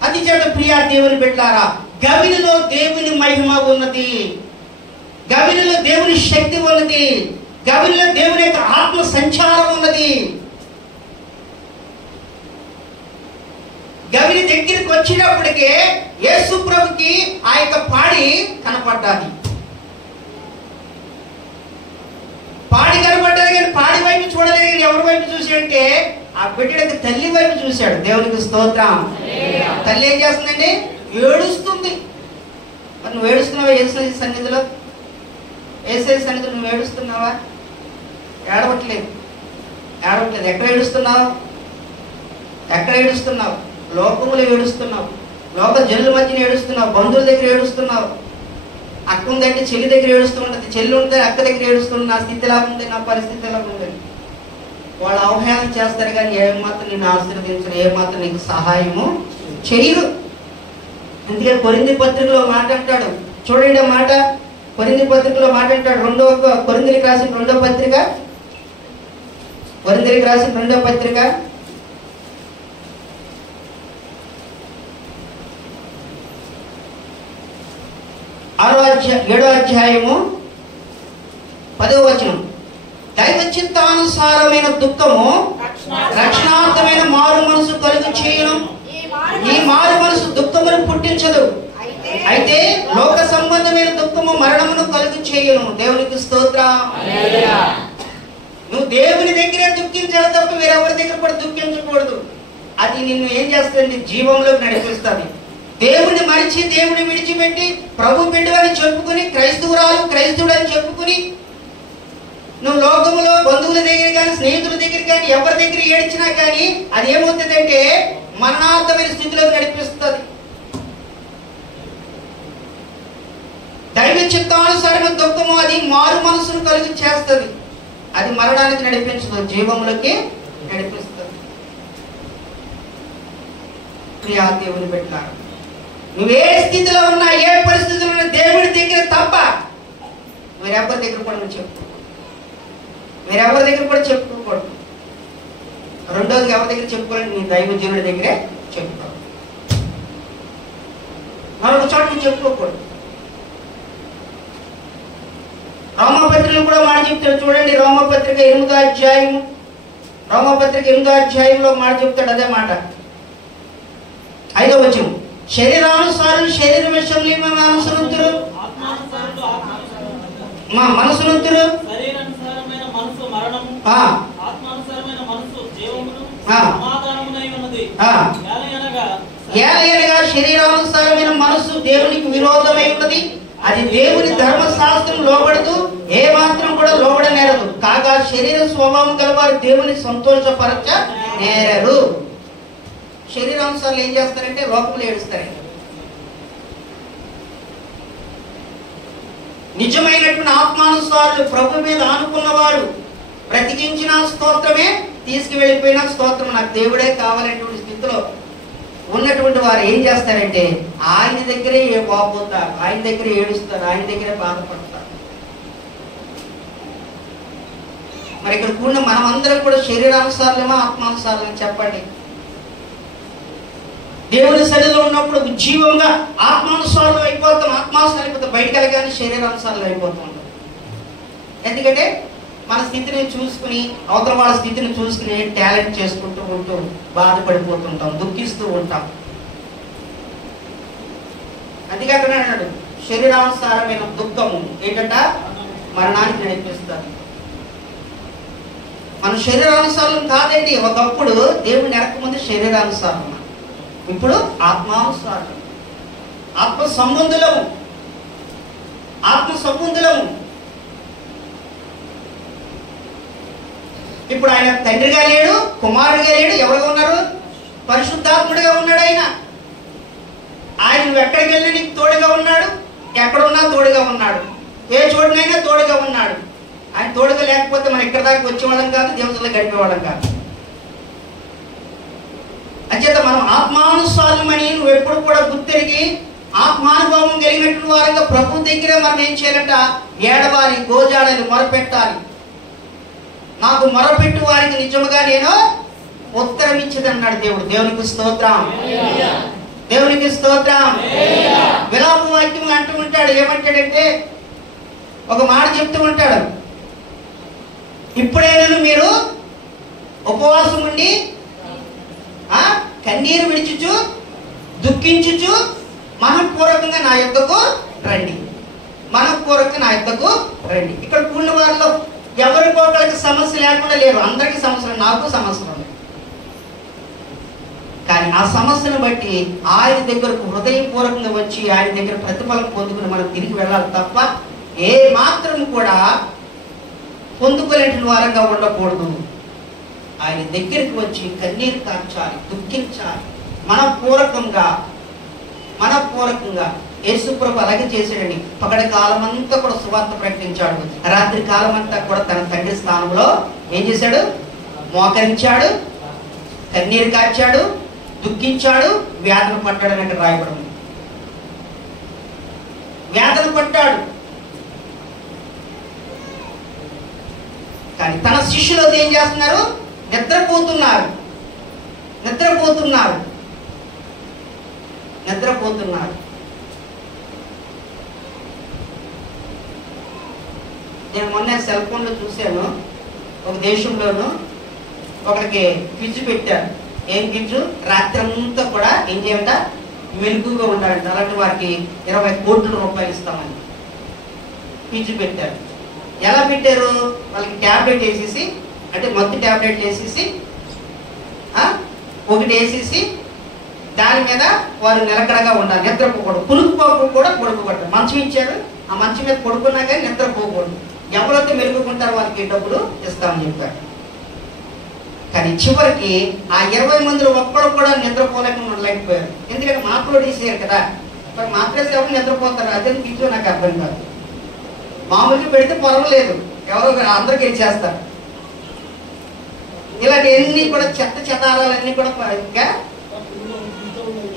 అది చేత ప్రియా దేవుని బిడ్డలారా, గవినిలో దేవుని మహిమ ఉన్నది, గవినిలో దేవుని శక్తి ఉన్నది, గవినిలో దేవుని యొక్క ఆత్మ సంచారం ఉన్నది. గవిని దగ్గరికి వచ్చినప్పటికే యేసు ప్రభుకి ఆ యొక్క పాడి కనపడ్డాది. పాడి కనపడ్డాడు కానీ పాడి వైపు చూడలేదు. కానీ ఎవరి వైపు చూసి అంటే ఆ బిడ్డకి తల్లి వైపు చూశాడు. దేవునికి స్తోత్రం. తల్లి ఏం చేస్తుందండి? ఏడుస్తుంది. మరి నువ్వు ఏడుస్తున్నావా యేసు సన్నిధిలో? యేసు సన్నిధిలో నువ్వు ఏడుస్తున్నావా? ఏడవట్లేదు, ఏడవట్లేదు. ఎక్కడ ఏడుస్తున్నావు? ఎక్కడ ఏడుస్తున్నావు? లోకములో ఏడుస్తున్నావు, లోక జనుల మధ్యన ఏడుస్తున్నావు, బంధువుల దగ్గర ఏడుస్తున్నావు. అక్క ఉందంటే చెల్లి దగ్గర ఏడుస్తుంటది, చెల్లి ఉంటే అక్క దగ్గర ఏడుస్తుంది. నా స్థితి ఎలా ఉంది, నా పరిస్థితి ఎలా ఉంది. వాళ్ళు అవహేళన చేస్తారు కానీ ఏమాత్రం నిన్ను ఆశీర్వదించరు, ఏమాత్రం నీకు సహాయము చేయరు. అందుకే కొరింథీ పత్రికలో మాట అంటాడు, చూడండి ఆ మాట. కొరింథీ పత్రికలో మాట అంటాడు, కొరింథీలకు రాసిన 2వ పత్రిక, కొరింథీలకు రాసిన 2వ పత్రిక 7వ అధ్యాయము 10వ వచనం. దైవ చిత్తానుసారమైన దుఃఖము రక్షణార్థమైన మారు మనసు కలుగు చేయను. ఈ మారు మనసు దుఃఖమును పుట్టించదు, అయితే లోక సంబంధమైన దుఃఖము మరణమును కలుగు చేయను. దేవునికి స్తోత్రం. నువ్వు దేవుని దగ్గరే దుఃఖించాలి తప్ప వేరెవరి దగ్గర కూడా దుఃఖించకూడదు. అది నిన్ను ఏం చేస్తుంది? జీవంలోకి నడిపిస్తుంది. దేవుని మరిచి, దేవుని విడిచిపెట్టి ప్రభు బిడ్డవని చెప్పుకుని, క్రైస్తవురాలు క్రైస్తవుడు అని చెప్పుకుని నువ్వు లోకములో బంధువుల దగ్గర కానీ, స్నేహితుల దగ్గర కానీ, ఎవరి దగ్గర ఏడ్చినా కానీ అది ఏమవుతుందంటే మరణార్థమైన స్థితిలోకి నడిపిస్తుంది. దైవ చిత్తానుసారమైన దుఃఖము అది మారు మనసును కలిగి చేస్తుంది. అది మరణానికి నడిపించదు, జీవంలోకి నడిపిస్తుంది. ప్రియా దేవుని బిడ్డలారా, నువ్వే స్థితిలో ఉన్నా, ఏ పరిస్థితిలో ఉన్నా, దేవుడి దగ్గర తప్ప మీరెవరి దగ్గర కూడా నువ్వు చెప్పుకోకూడదు. మీరెవరి దగ్గర కూడా చెప్పుకోకూడదు. రెండోది ఎవరి దగ్గర చెప్పుకోవాలంటే నీ దైవజనుడి దగ్గరే చెప్పుకోవాలి. మరొక చోట నువ్వు చెప్పుకోకూడదు. రోమపత్రికలు కూడా మాట చెప్తాడు చూడండి. రోమపత్రిక 8వ అధ్యాయము, రోమపత్రిక 8వ అధ్యాయంలో మాట చెప్తాడు అదే మాట. 5వ వచనం, శరీరానుసారులు శరీర విషయంలో మనసునంతురు, మా మనసునంతురు, శరీరానుసారమైన మనసు మరణము, ఆత్మానుసారమైన మనసు జీవమును సమాధానమునై ఉన్నది. ఏలయనగా శరీరానుసారమైన మనసు దేవునికి విరోధమై ఉన్నది, అది దేవుని ధర్మశాస్త్రం లోబడుతూ ఏ మాత్రం కూడా లోబడనేరదు. కాగా శరీర స్వభావం గలవారు దేవుని సంతోషపరచ నేరరు. శరీరానుసారాలు ఏం చేస్తారంటే లోకంలో ఏడుస్తారండి. నిజమైనటువంటి ఆత్మానుసారులు ప్రభు మీద ఆనుకున్నవారు బ్రతికించిన స్తోత్రమే, తీసుకువెళ్ళిపోయిన స్తోత్రం, నాకు దేవుడే కావాలనేటువంటి స్థితిలో ఉన్నటువంటి వారు ఏం చేస్తారంటే ఆయన దగ్గరే వాపోతారు, ఆయన దగ్గరే ఏడుస్తారు, ఆయన దగ్గరే బాధపడతారు. మరి ఇక్కడ కూడిన మనమందరం కూడా శరీరానుసారులేమో ఆత్మానుసారులు చెప్పండి. దేవుని సన్నిధిలో ఉన్నప్పుడు ఉజ్జీవంగా ఆత్మానుసారులు అయిపోతాం, ఆత్మానుసారం అయిపోతాం, బయటకు వెళ్ళగానే శరీరానుసారులు అయిపోతూ ఉంటాం. ఎందుకంటే మన స్థితిని చూసుకుని అవతల వాళ్ళ స్థితిని చూసుకుని టాలెంట్ చేసుకుంటూ ఉంటూ బాధపడిపోతుంటాం, దుఃఖిస్తూ ఉంటాం. అందుకే అక్కడ అన్నాడు శరీరానుసారమైన దుఃఖము ఏంటంట మరణానికి నడిపిస్తారు. మన శరీరానుసారం కాదండి. ఒకప్పుడు దేవుని నెరకముందు శరీరానుసారం, ఇప్పుడు ఆత్మానుసారం, ఆత్మ సంబంధులము, ఆత్మ సంబంధులము. ఇప్పుడు ఆయన తండ్రిగా లేడు, కుమారుడిగా లేడు, ఎవరుగా ఉన్నారు? పరిశుద్ధాత్ముడిగా ఉన్నాడు. ఆయన నువ్వు ఎక్కడికి వెళ్ళి నీకు తోడుగా ఉన్నాడు, ఎక్కడున్నా తోడుగా ఉన్నాడు, ఏ చోటునైనా తోడుగా ఉన్నాడు. ఆయన తోడుగా లేకపోతే మనం ఇక్కడ దాకా వచ్చేవాళ్ళం కాదు, దేవుళ్ళలో గడిపేవాళ్ళం కాదు. అంచేత మనం ఆత్మానుసారమని నువ్వు ఎప్పుడు కూడా గుర్తెరిగి ఆత్మానుభవం కలిగినటువంటి వారంగా ప్రభు దగ్గర మనం ఏం చేయాలంట, ఏడవాలి, గోజాడాలి, మొరపెట్టాలి. నాకు మొరపెట్టు వారికి నిజముగా నేను ఉత్తరం ఇచ్చేదన్నాడు దేవుడు. దేవునికి స్తోత్రం, దేవునికి స్తోత్రం. విలాప వాక్యం అంటూ ఉంటాడు. ఏమంటాడంటే ఒక మాట చెప్తూ ఉంటాడు, ఇప్పుడైనా మీరు ఉపవాసం ఉండి కన్నీరు విడిచుచు దుఃఖించుచు మనఃపూర్వకంగా నా యొద్దకు రండి, మనఃపూర్వకంగా నా యొద్దకు రండి. ఇక్కడ కూడిన వారిలో ఎవరికి ఒకరికి సమస్య లేకుండా లేరు, అందరికీ సమస్యలు, నాకు సమస్యలు ఉన్నాయి. కానీ ఆ సమస్యను బట్టి ఆయన దగ్గరకు హృదయపూర్వకంగా వచ్చి ఆయన దగ్గర ప్రతిఫలం పొందుకుని మనం తిరిగి వెళ్ళాలి తప్ప ఏ మాత్రం కూడా పొందుకోలేని వారంగా ఉండకూడదు. ఆయన దగ్గరికి వచ్చి కన్నీరు కార్చాలి, దుఃఖించాలి, మనపూర్వకంగా. యేసుప్రభు అలాగే చేశాడండి. పగటి కాలం అంతా కూడా సువార్త ప్రకటించాడు, రాత్రి కాలం అంతా కూడా తన తండ్రి స్థానంలో ఏం చేశాడు? మోకరించాడు, కన్నీరు కార్చాడు, దుఃఖించాడు, వేదన పట్టాడు అని రాయబడి. వేదన పట్టాడు. కానీ తన శిష్యులు ఏం చేస్తున్నారు? నిద్రపోతున్నారు. నేను మొన్న సెల్ ఫోన్లో చూశాను, ఒక దేశంలోనూ ఒకరికి క్విజ్ పెట్టారు. ఏం క్విజ్? రాత్రి అంతా కూడా ఏం చేయాలంట? మెలుగుగా ఉండాలంట. అలాంటి వారికి 20 కోట్ల రూపాయలు ఇస్తామని క్విజ్ పెట్టారు. ఎలా పెట్టారు? వాళ్ళకి ట్యాబ్లెట్ వేసేసి, అంటే మొత్తం ట్యాబ్లెట్లు వేసేసి ఒకటి వేసేసి దాని మీద వారు నిలకడగా ఉండాలి, నిద్రపోకూడదు, పులుకుపోకు కూడా పడుకోకూడదు. మంచం ఇచ్చారు, ఆ మంచం మీద పడుకున్నా కానీ నిద్రపోకూడదు. ఎవరైతే మెలుగుకుంటారో వాళ్ళకి డబ్బులు ఇస్తామని చెప్పారు. కానీ చివరికి ఆ 20 మందిలో ఒక్కడు కూడా నిద్రపోలేకుండా ఉండలేకపోయారు. ఎందుకంటే మాత్రలు తీసేయారు కదా. మరి మాత్రలు ఎవరు నిద్రపోతారు? అదే తీర్చో నాకు అర్థం కాదు. మామూలుగా పెడితే పర్వాలేదు, ఎవరో అందరికి ఇచ్చేస్తారు. ఇలాంటివన్నీ కూడా చెత్త చెదారాలన్నీ కూడా ఇంకా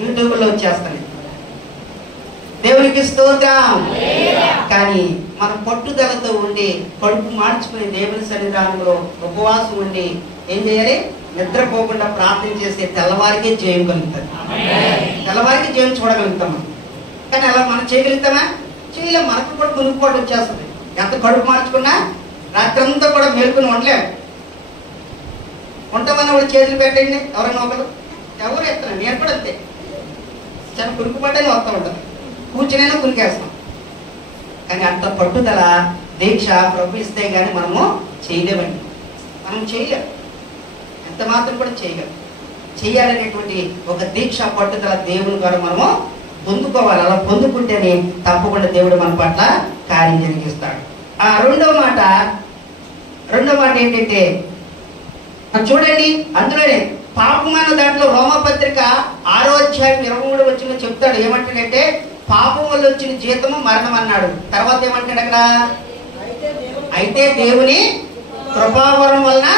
యూట్యూబ్లో వచ్చేస్తాయి. దేవునికి స్తోత్రం. కానీ మనం పట్టుదలతో ఉండి కడుపు మార్చుకుని దేవుని సన్నిధానంలో ఉపవాసం ఉండి ఏం చేయాలి? నిద్రపోకుండా ప్రార్థన చేస్తే తెల్లవారికే జయం కలుగుతుంది. తెల్లవారికి జయం చూడగలుగుతాం. కానీ అలా మనం చేయగలుగుతామా? చేయలేం. మనకు కూడా మునుగుపాటు వచ్చేస్తుంది. ఎంత కడుపు మార్చుకున్నా రాత్రి అంతా కూడా మేల్కొని ఉండలేము. ఉంటామన్న వాళ్ళు చేతులు పెట్టండి, ఎవరైనా ఒకరు ఎవరు ఎత్తాను. నేను కూడా అంతే, చాలా కురుకుపడ్డని వస్తూ ఉంటుంది. కూర్చునైనా కురికేస్తాం. కానీ అంత పట్టుదల దీక్ష ప్రభు ఇస్తే కానీ మనము చేయలేమండి. మనం చేయలేం, ఎంత మాత్రం కూడా చేయలేం. చేయాలనేటువంటి ఒక దీక్ష పట్టుదల దేవుని ద్వారా మనము పొందుకోవాలి. అలా పొందుకుంటేనే తప్పకుండా దేవుడు మన పట్ల కార్యం జరిగిస్తాడు. ఆ రెండవ మాట ఏంటంటే చూడండి, అందులోనే పాపమైన దాంట్లో రోమపత్రిక 6వ అధ్యాయం 23వ వచనంలో చెప్తాడు. ఏమంటాడంటే పాపం వల్ల వచ్చిన జీతము మరణం అన్నాడు. తర్వాత ఏమంటాడు అక్కడ? అయితే దేవుని కృపావరం వలన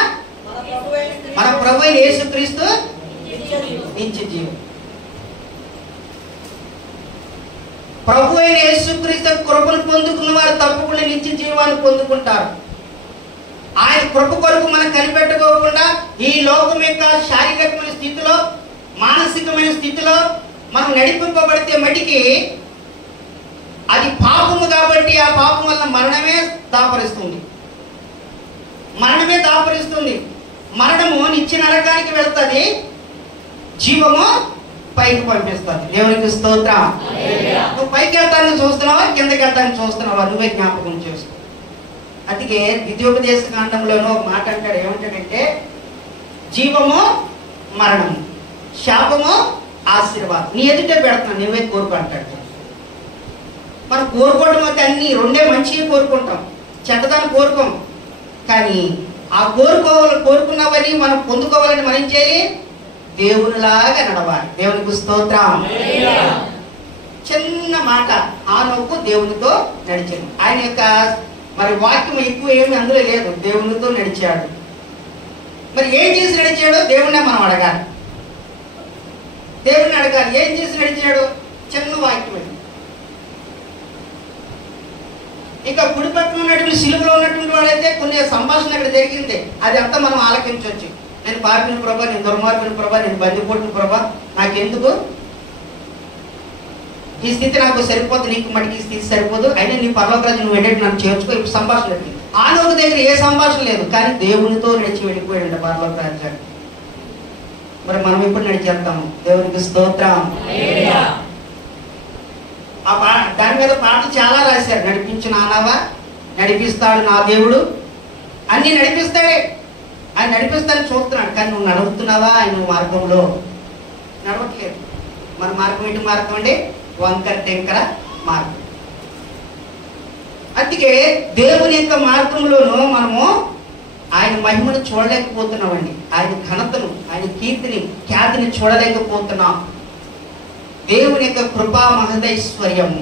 మన ప్రభు అయిన యేసుక్రీస్తు నిత్య జీవం. ప్రభు అయిన యేసుక్రీస్తు కృపను పొందుకున్న వారు తప్పకుండా నిత్య జీవాన్ని పొందుకుంటారు. ఆయన కృప కొరకు మనం కనిపెట్టుకోకుండా ఈ లోకం యొక్క శారీరకమైన స్థితిలో మానసికమైన స్థితిలో మనం నడిపింపబడితే మటికి అది పాపము కాబట్టి ఆ పాపం వల్ల మరణమే దాపరిస్తుంది. మరణము నిత్య నరకానికి వెళ్తుంది, జీవము పైకి పంపిస్తుంది. దేవునికి స్తోత్రం. నువ్వు పైకి వెళ్తానికి చూస్తున్నావా, కిందకి వెళ్తానికి చూస్తున్నావా? నువ్వే జ్ఞాపకం చేసుకో. అందుకే ద్వితీయోపదేశ కాండంలోనూ ఒక మాట అంటాడు. ఏమంటాడంటే జీవము మరణము, శాపము ఆశీర్వాదం నీ ఎదుటే పెడుతున్నాను, నువ్వే కోరుకు అంటాడు. మనం కోరుకోవడం అయితే అన్ని రెండే మంచిగా కోరుకుంటాం, చెడ్డదాన్ని కోరుకోం. కానీ ఆ కోరుకున్నవని మనం పొందుకోవాలని మనం చేయాలి, దేవునిలాగా నడవాలి. దేవునికి స్తోత్రం. చిన్న మాట, ఆనోకు దేవునితో నడిచాడు. ఆయన యొక్క మరి వాక్యం ఎక్కువ ఏమి అందులో లేదు, దేవునితో నడిచాడు. మరి ఏం చేసి నడిచాడో దేవుణ్ణే మనం అడగాలి. ఏం చేసి నడిచాడు? చిన్న వాక్యం. ఇక కుడి పక్కన ఉన్నటువంటి సిలువలో ఉన్నటువంటి వాడైతే కొన్ని సంభాషణ అక్కడ జరిగింది, అది అంతా మనం ఆలకించవచ్చు. నేను పాపిన ప్రభా, నేను దుర్మార్గుని ప్రభా, నేను బందిపోటుని ప్రభా, నాకెందుకు ఈ స్థితి, నాకు సరిపోదు, నీకు మటుకు ఈ స్థితి సరిపోదు, అయినా నీ పర్వకరాజు నువ్వు వెళ్ళేట్టు నన్ను చేర్చుకో. ఇప్పుడు సంభాషణ ఆనోకు దగ్గర ఏ సంభాషణ లేదు, కానీ దేవునితో నడిచి వెళ్ళిపోయాడు పర్వకరాజు. మరి మనం ఎప్పుడు నడిచేస్తాము? దేవునికి స్తోత్రం. దాని మీద పాటలు చాలా రాశారు. నడిపించిన ఆనావా, నడిపిస్తాడు నా దేవుడు, అన్ని నడిపిస్తాడే. ఆయన నడిపిస్తాడని చూస్తున్నాడు, కానీ నువ్వు నడుపుతున్నావా? ఆయన మార్గంలో నడవట్లేదు. మన మార్గం ఏంటి? మార్గం అంటే వంకర టెంకర మార్గం. అందుకే దేవుని యొక్క మార్గంలోనూ మనము ఆయన మహిమను చూడలేకపోతున్నామండి. ఆయన ఘనతను, ఆయన కీర్తిని, ఖ్యాతిని చూడలేకపోతున్నాం. దేవుని యొక్క కృపా మహదైశ్వర్యము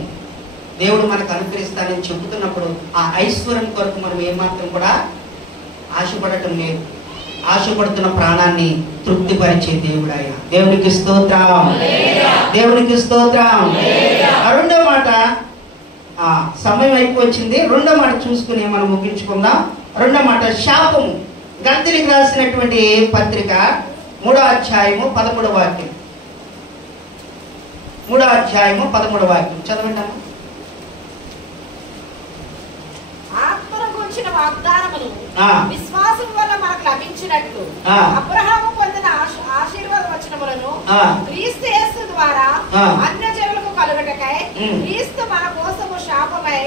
దేవుడు మనకు అనుగ్రహిస్తానని చెబుతున్నప్పుడు ఆ ఐశ్వర్యం కొరకు మనం ఏమాత్రం కూడా ఆశపడటం లేదు. ఆశపడుతున్న ప్రాణాన్ని తృప్తిపరిచే దేవుడు ఆయన. దేవునికి స్తోత్రం. దేవునికి స్తోత్రం. రెండో మాట, సమయం అయిపోయింది. రెండో మాట చూసుకుని మనం ముగించుకుందాం. రెండో మాట శాపము. గళతీయులకు రాసినటువంటి పత్రిక 3వ అధ్యాయము 13వ వాక్యం. 3వ అధ్యాయము 13వ వాక్యం చదవండి. ఆత్మను గురించిన వాగ్దానములు విశ్వాసం వల్ల మనకు లభించినట్లు అబ్రహాము పొందిన ఆశీర్వాద వచనములను క్రీస్తు యేసు ద్వారా అన్యజనులకు కలుగుటకై క్రీస్తు మన కోసము శాపమై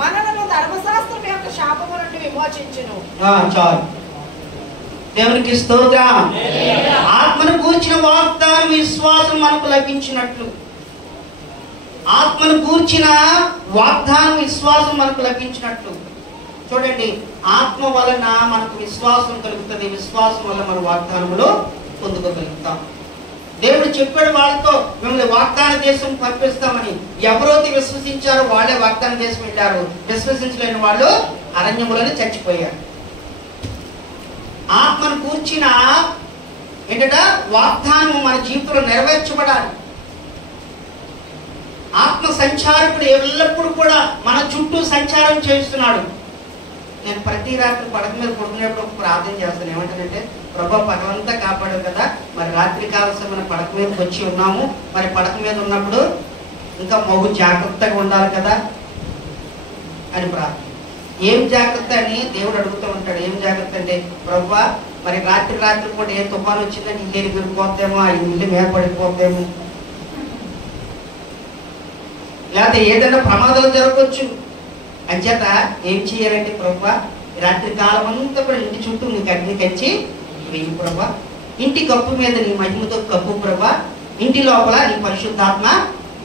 మనలను ధర్మశాస్త్రం యొక్క శాపము నుండి విమోచించును. చాలు. దేవునికి స్తోత్రం. ఆత్మను గూర్చిన వాగ్దానం విశ్వాసం మనకు లభించినట్లు, ఆత్మను గూర్చిన వాగ్దానం విశ్వాసం మనకు లభించినట్లు. చూడండి, ఆత్మ వలన మనకు విశ్వాసం కలుగుతుంది, విశ్వాసం వల్ల మన వాగ్దానములు పొందుకోగలుగుతాం. దేవుడు చెప్పాడు వాళ్ళతో, మిమ్మల్ని వాగ్దాన దేశం పంపిస్తామని. ఎవరైతే విశ్వసించారో వాళ్ళే వాగ్దాన దేశం వెళ్ళారు, విశ్వసించలేని వాళ్ళు అరణ్యములను చచ్చిపోయారు. ఆత్మను కూర్చిన ఏంటట వాగ్దానం మన జీవితంలో నెరవేర్చబడాలి. ఆత్మ సంచారకుడు ఎల్లప్పుడూ కూడా మన చుట్టూ సంచారం చేస్తున్నాడు. నేను ప్రతి రాత్రి పడక మీద పడుకునేప్పుడు ప్రార్థన చేస్తాను. ఏమంటానంటే, ప్రభా పగలంతా కాపాడావు కదా, మరి రాత్రి కాల సమయం పడక మీదకి వచ్చి ఉన్నాము, మరి పడక మీద ఉన్నప్పుడు ఇంకా మగు జాగ్రత్తగా ఉండాలి కదా అని ప్రార్థన. ఏం జాగ్రత్త అని దేవుడు అడుగుతూ ఉంటాడు. ఏం జాగ్రత్త అంటే, ప్రభా మరి రాత్రి కూడా ఏ తుఫాను వచ్చిందని ఇల్లు ఎగిరిపోతేమో, ఆ ఇల్లు మీద పడిపోతేమో, లేకపోతే ఏదైనా ప్రమాదాలు జరగవచ్చు. అంచేత ఏం చేయాలంటే, ప్రభా రాత్రి కాలం అంతా కూడా ఇంటి చుట్టూ నీకు అగ్ని కచ్చి వెయ్యి ప్రభా, ఇంటి కప్పు మీద నీ మహిమతో కప్పు ప్రభా, ఇంటి లోపల నీ పరిశుద్ధాత్మ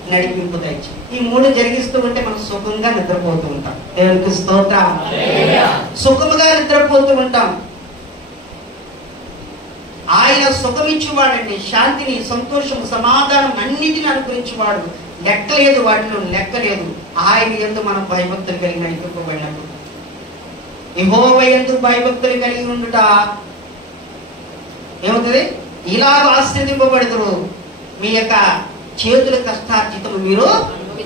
నడిపింపు దయచి. ఈ 3 జరిగిస్తూ ఉంటే మనం సుఖంగా నిద్రపోతూ ఉంటాం. దేవునికి స్తోత్రం. సుఖముగా నిద్రపోతూ ఉంటాం. ఆయన సుఖమిచ్చేవాడండి. శాంతిని, సంతోషం, సమాధానం అన్నిటిని అనుగ్రహించేవాడు. లెక్కలేదు, వాటిలో లెక్కలేదు. ఆయన యందు మనం భయభక్తులు కలిగి నడిపింపబడినప్పుడు, యెహోవా యందు భయభక్తులు కలిగి ఉండుట ఏమవుతుంది? ఇలాగ ఆశీర్వదింపబడతారు. మీ యొక్క చేతుల కష్టార్జితము మీరు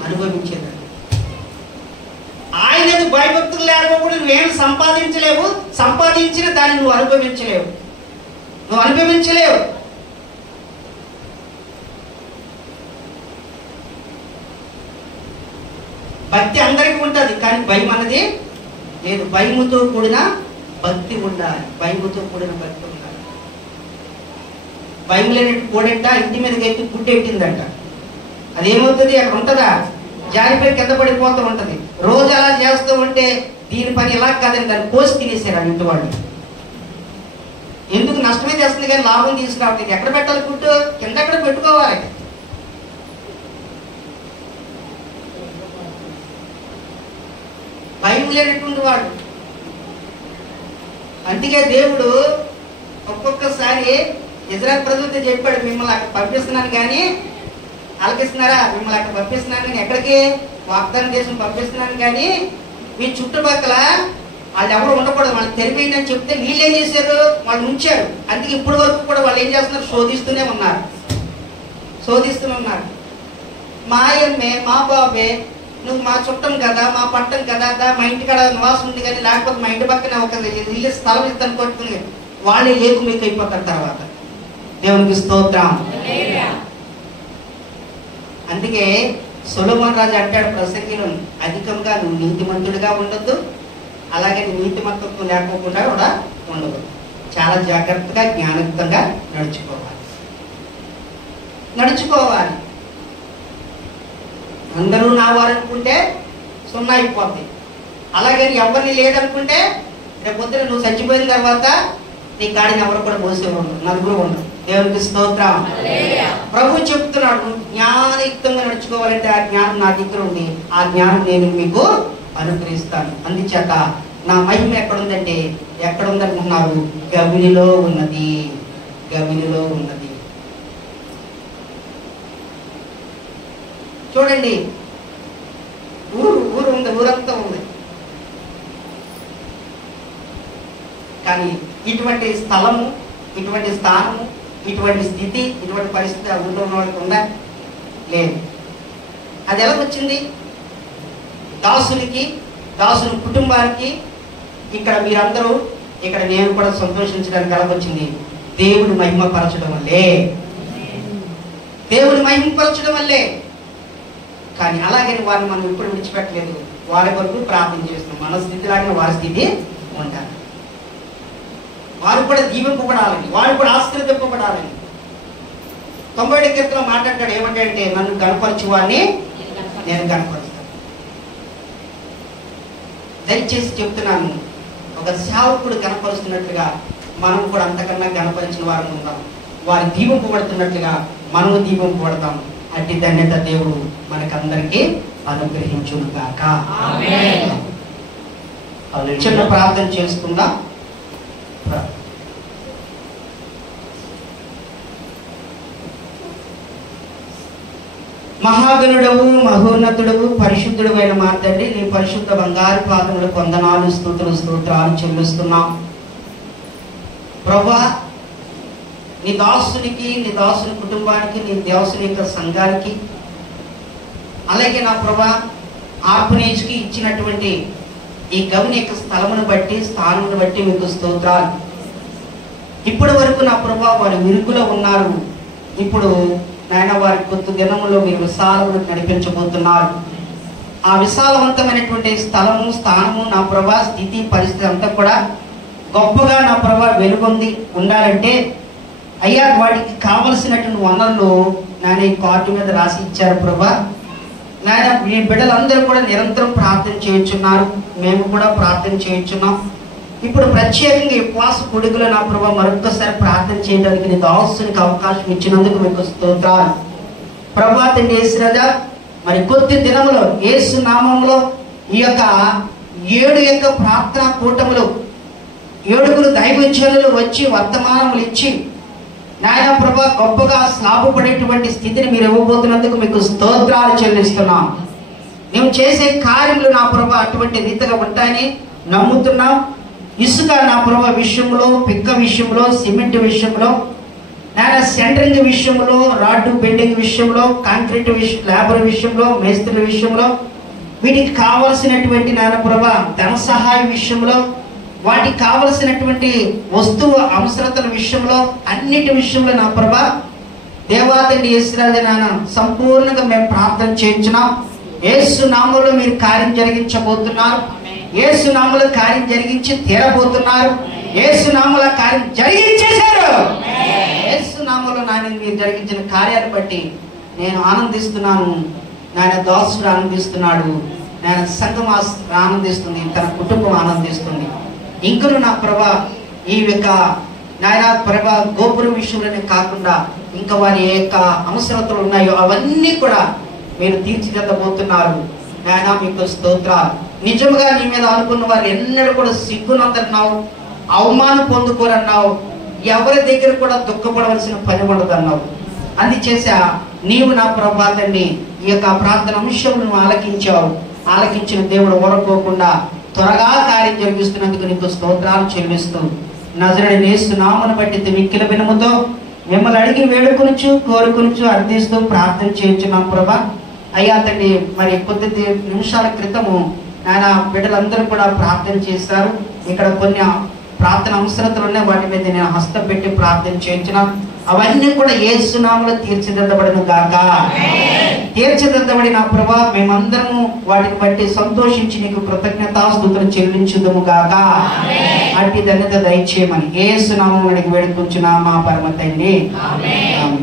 అనుభవించేది. ఆయన భయభక్తులు లేకపోతే నువ్వేం సంపాదించలేవు. సంపాదించిన దాన్ని నువ్వు అనుభవించలేవు. భక్తి అందరికీ ఉంటుంది, కానీ భయం అన్నది లేదు. భయముతో కూడిన భక్తి ఉండాలి. భయముతో కూడిన భక్తి ఉండాలి. భయం లేని కోడెంట ఇంటి మీదకి ఎత్తి గుడ్డెట్టిందంట. అదేమవుతుంది? అక్కడ ఉంటుందా? జారిపోయి కింద పడిపోతూ ఉంటది. రోజు అలా చేస్తూ ఉంటే దీని పని ఇలా కాదని దాన్ని కోసి తినేసారు ఇంటి వాళ్ళు. ఎందుకు? నష్టమే చేస్తుంది కానీ లాభం తీసుకురావట్లేదు. ఎక్కడ పెట్టాలి? గుడ్డు కింద ఎక్కడ పెట్టుకోవాలి. భయం లేనటువంటి వాడు. అందుకే దేవుడు ఒక్కొక్కసారి ఇజ్రాయెల్ ప్రజలతో చెప్పాడు, మిమ్మల్ని అక్కడ పంపిస్తున్నాను కానీ ఆలకిస్తున్నారా? మిమ్మల్ని అక్కడ పంపిస్తున్నాను కానీ ఎక్కడికి? వాగ్దాన దేశం పంపిస్తున్నాను కానీ మీ చుట్టుపక్కల వాళ్ళు ఎవరు ఉండకూడదు, వాళ్ళు తెలిపోయింది అని చెప్తే వీళ్ళు ఏం చేశారు? వాళ్ళు ఉంచారు. అందుకే ఇప్పటి వరకు కూడా వాళ్ళు ఏం చేస్తున్నారు? శోధిస్తూనే ఉన్నారు. మా అయ్యమ్మే, మా బాబే, నువ్వు మా చుట్టం కదా, మా పట్టం కదా, మా ఇంటికాడ నివాసం ఉంది కానీ లేకపోతే మా ఇంటి పక్కన ఒక ఇల్లు స్థలం ఇస్తాను కొట్టుకుని వాళ్ళే లేకు మీకు అయిపోతారు తర్వాత. దేవునికి స్తోత్రం. అందుకే సొలొమోను రాజు అంటాడు ప్రసంగిలో, అధికంగా నువ్వు నీతిమంతుడిగా ఉండొద్దు, అలాగే నీతిమంతత్వం లేకోకుండా కూడా ఉండదు. చాలా జాగ్రత్తగా జ్ఞానయుక్తంగా నడుచుకోవాలి. అందరూ నా వారు అనుకుంటే 0 అయిపోద్ది. అలాగే ఎవరిని లేదనుకుంటే రేపు పొద్దున నువ్వు చచ్చిపోయిన తర్వాత నీ కాడిని ఎవరు కూడా మోసేవాడు, నలుగురు ఉండరు. దేవునికి స్తోత్రం. ప్రభు చెప్తున్నాడు, జ్ఞానయుక్తంగా నడుచుకోవాలంటే ఆ జ్ఞానం నా దగ్గర ఉంది. ఆ జ్ఞానం నేను మీకు అనుగ్రహిస్తాను. అందుచేత నా మహిమ ఎక్కడుందంటే, ఎక్కడుందనుకుంటున్నారు? గవినిలో ఉన్నది. చూడండి, ఊరు ఉంది, ఊరంతా ఉంది. కానీ ఇటువంటి స్థలము, ఇటువంటి స్థానము, ఇటువంటి స్థితి, ఇటువంటి పరిస్థితి ఆ ఊళ్ళో ఉన్న వాళ్ళకి ఉందా? లేదు. అది ఎలా వచ్చింది? దాసుని కుటుంబానికి ఇక్కడ మీరందరూ, ఇక్కడ నేను కూడా సంతోషించడానికి ఎలా వచ్చింది? దేవుని మహిమపరచడం వల్లే. కానీ అలాగే వారిని మనం ఇప్పుడు విడిచిపెట్టలేదు. వారి కొరకు ప్రార్థన చేస్తున్నాం. మన స్థితి లాగా వారి స్థితి ఉండాలి. వారు కూడా దీవింపబడాలని, వారు కూడా ఆశీర్వదింపబడాలని. 90 కీర్తనలో మాట్లాడాడు. ఏమంటే, నన్ను కనపరచువాన్ని నేను కనపరుస్తాను. దయచేసి చెప్తున్నాను, ఒక సేవకుడు కనపరుస్తున్నట్లుగా మనం కూడా అంతకన్నా కనపరిచిన వారు ఉందాం. వారు దీవింపబడుతున్నట్లుగా మనము దీవింపబడతాం. అట్టి ధన్యత దేవుడు మనకందరికీ అనుగ్రహించును గాక. చిన్న ప్రార్థన చేసుకుందాం. మహాగణుడవు, మహోన్నతుడవు, పరిశుద్ధుడు అయిన మా తండ్రి, నీ పరిశుద్ధ బంగారు పాదములు వందనాలు, స్తోత్రాలు చెల్లిస్తున్నాం ప్రభా. నీ దాసునికి, నీ దాసుని కుటుంబానికి, నీ దాసుని యొక్క సంఘానికి, అలాగే నా ప్రభా ఆర్ఫనేజ్కి ఇచ్చినటువంటి ఈ గమని యొక్క స్థలమును బట్టి, స్థానమును బట్టి మీకు స్తోత్రాలు. ఇప్పటి వరకు నా ప్రభా వారి విరుగులో ఉన్నారు. ఇప్పుడు నాయన వారి కొద్ది దినములో మీరు విశాలమును నడిపించబోతున్నారు. ఆ విశాలవంతమైనటువంటి స్థలము, స్థానము నా ప్రభా స్థితి పరిస్థితి అంతా కూడా గొప్పగా నా ప్రభా వెలుగొంది ఉండాలంటే అయ్యా వాటికి కావలసినటువంటి వనరులు నాయన ఈ కార్డు మీద రాసి ఇచ్చారు ప్రభా. నాయన మీ బిడ్డలందరూ కూడా నిరంతరం ప్రార్థన చేయించున్నారు, మేము కూడా ప్రార్థన చేయించున్నాం. ఇప్పుడు ప్రత్యేకంగా ఉపవాస పొడుగులో నా ప్రభా మరొక్కసారి ప్రార్థన చేయడానికి నీ దాసునికి అవకాశం ఇచ్చినందుకు మీకు స్తోత్రాలు ప్రభా. తండ్రి యేసురాజా, మరి కొద్ది దినములో యేసు నామములో ఈ యొక్క 7 యొక్క ప్రార్థనా కూటములు 7 దైవజనులు వచ్చి వర్తమానములు ఇచ్చి నాయన ప్రభా గొప్పగా స్లాభపడేటువంటి స్థితిని మీరు ఇవ్వబోతున్నందుకు మీకు స్తోత్రాలు చెల్లిస్తున్నాం. మేము చేసే కార్యములు నా ప్రభా అటువంటి రీతిగా ఉంటాయని నమ్ముతున్నాం. ఇసుక నా ప్రభా విషయంలో, పిక్క విషయంలో, సిమెంట్ విషయంలో, నాయన సెంటరింగ్ విషయంలో, రాడ్డు బెండింగ్ విషయంలో, కాంక్రీట్ విషయం, లేబర్ విషయంలో, మేస్త్రి విషయంలో, వీటికి కావలసినటువంటి నాయన ప్రభా ధన సహాయ విషయంలో, వాటికి కావలసినటువంటి వస్తువు అవసరతల విషయంలో, అన్నిటి విషయంలో నా ప్రభా దేవాతండి యేసురాజు నాయన సంపూర్ణంగా మేము ప్రార్థన చేయించున్నాం. యేసు నామములో మీరు కార్యం జరిగించబోతున్నారు. యేసు నామములో కార్యం జరిగించి తీరబోతున్నారు. యేసు నామములో కార్యం జరిగించేశారు. యేసు నామములో నాయన మీరు జరిగించిన కార్యాన్ని బట్టి నేను ఆనందిస్తున్నాను. నాయన దాసుడు ఆనందిస్తున్నాడు, నాయన సంఘం ఆనందిస్తుంది, తన కుటుంబం ఆనందిస్తుంది. ఇంకను నా ప్రభా ఈ యొక్క నాయన ప్రభా గోపురం విషయంలోనే కాకుండా ఇంకా వారి యొక్క అవసరతలు ఉన్నాయో అవన్నీ కూడా మీరు తీర్చిదిద్దబోతున్నారు. నాయన మీకు స్తోత్రాలు. నిజంగా నీ మీద అనుకున్న వారు ఎన్నడూ కూడా సిగ్గునందన్నావు, అవమానం పొందుకోరన్నావు, ఎవరి దగ్గర కూడా దుఃఖపడవలసిన పని ఉండదన్నావు. అందుచేసా నీవు నా ప్రభా తండ్రి ఈ యొక్క ప్రార్థన అంశం నువ్వు ఆలకించావు. ఆలకించిన దేవుడు ఓరకోకుండా త్వరగా కార్యం జరిగిస్తున్నందుకు నీకు స్తోత్రాలు చెల్లిస్తూ నజరేయుడైన యేసు నామమును బట్టి మిక్కిల వినముతో మిమ్మల్ని అడిగి వేడుకొనుచు కోరుకొనుచు అర్థిస్తూ ప్రార్థన చేయించున్నాం ప్రభా. అయ్యా తండ్రి, మరి కొద్ది నిమిషాల క్రితము ఆయన బిడ్డలందరూ కూడా ప్రార్థన చేశారు. ఇక్కడ కొన్ని ప్రార్థన అవసరతలు ఉన్నాయి, వాటి మీద నేను హస్తం పెట్టి ప్రార్థన చేయించున్నాను. అవన్నీ కూడా యేసు నామములో తీర్చిదిద్దబడును గాక. తీర్చిదిద్దబడిన ప్రభా మేమందరము వాటిని బట్టి సంతోషించి నీకు కృతజ్ఞతాస్తుతులు చెల్లించుదుము గాక. అట్టి ధన్యత దయచేయమని యేసు నామములో వేడుకొంచున్నాము మా పరమ తండ్రి. ఆమేన్.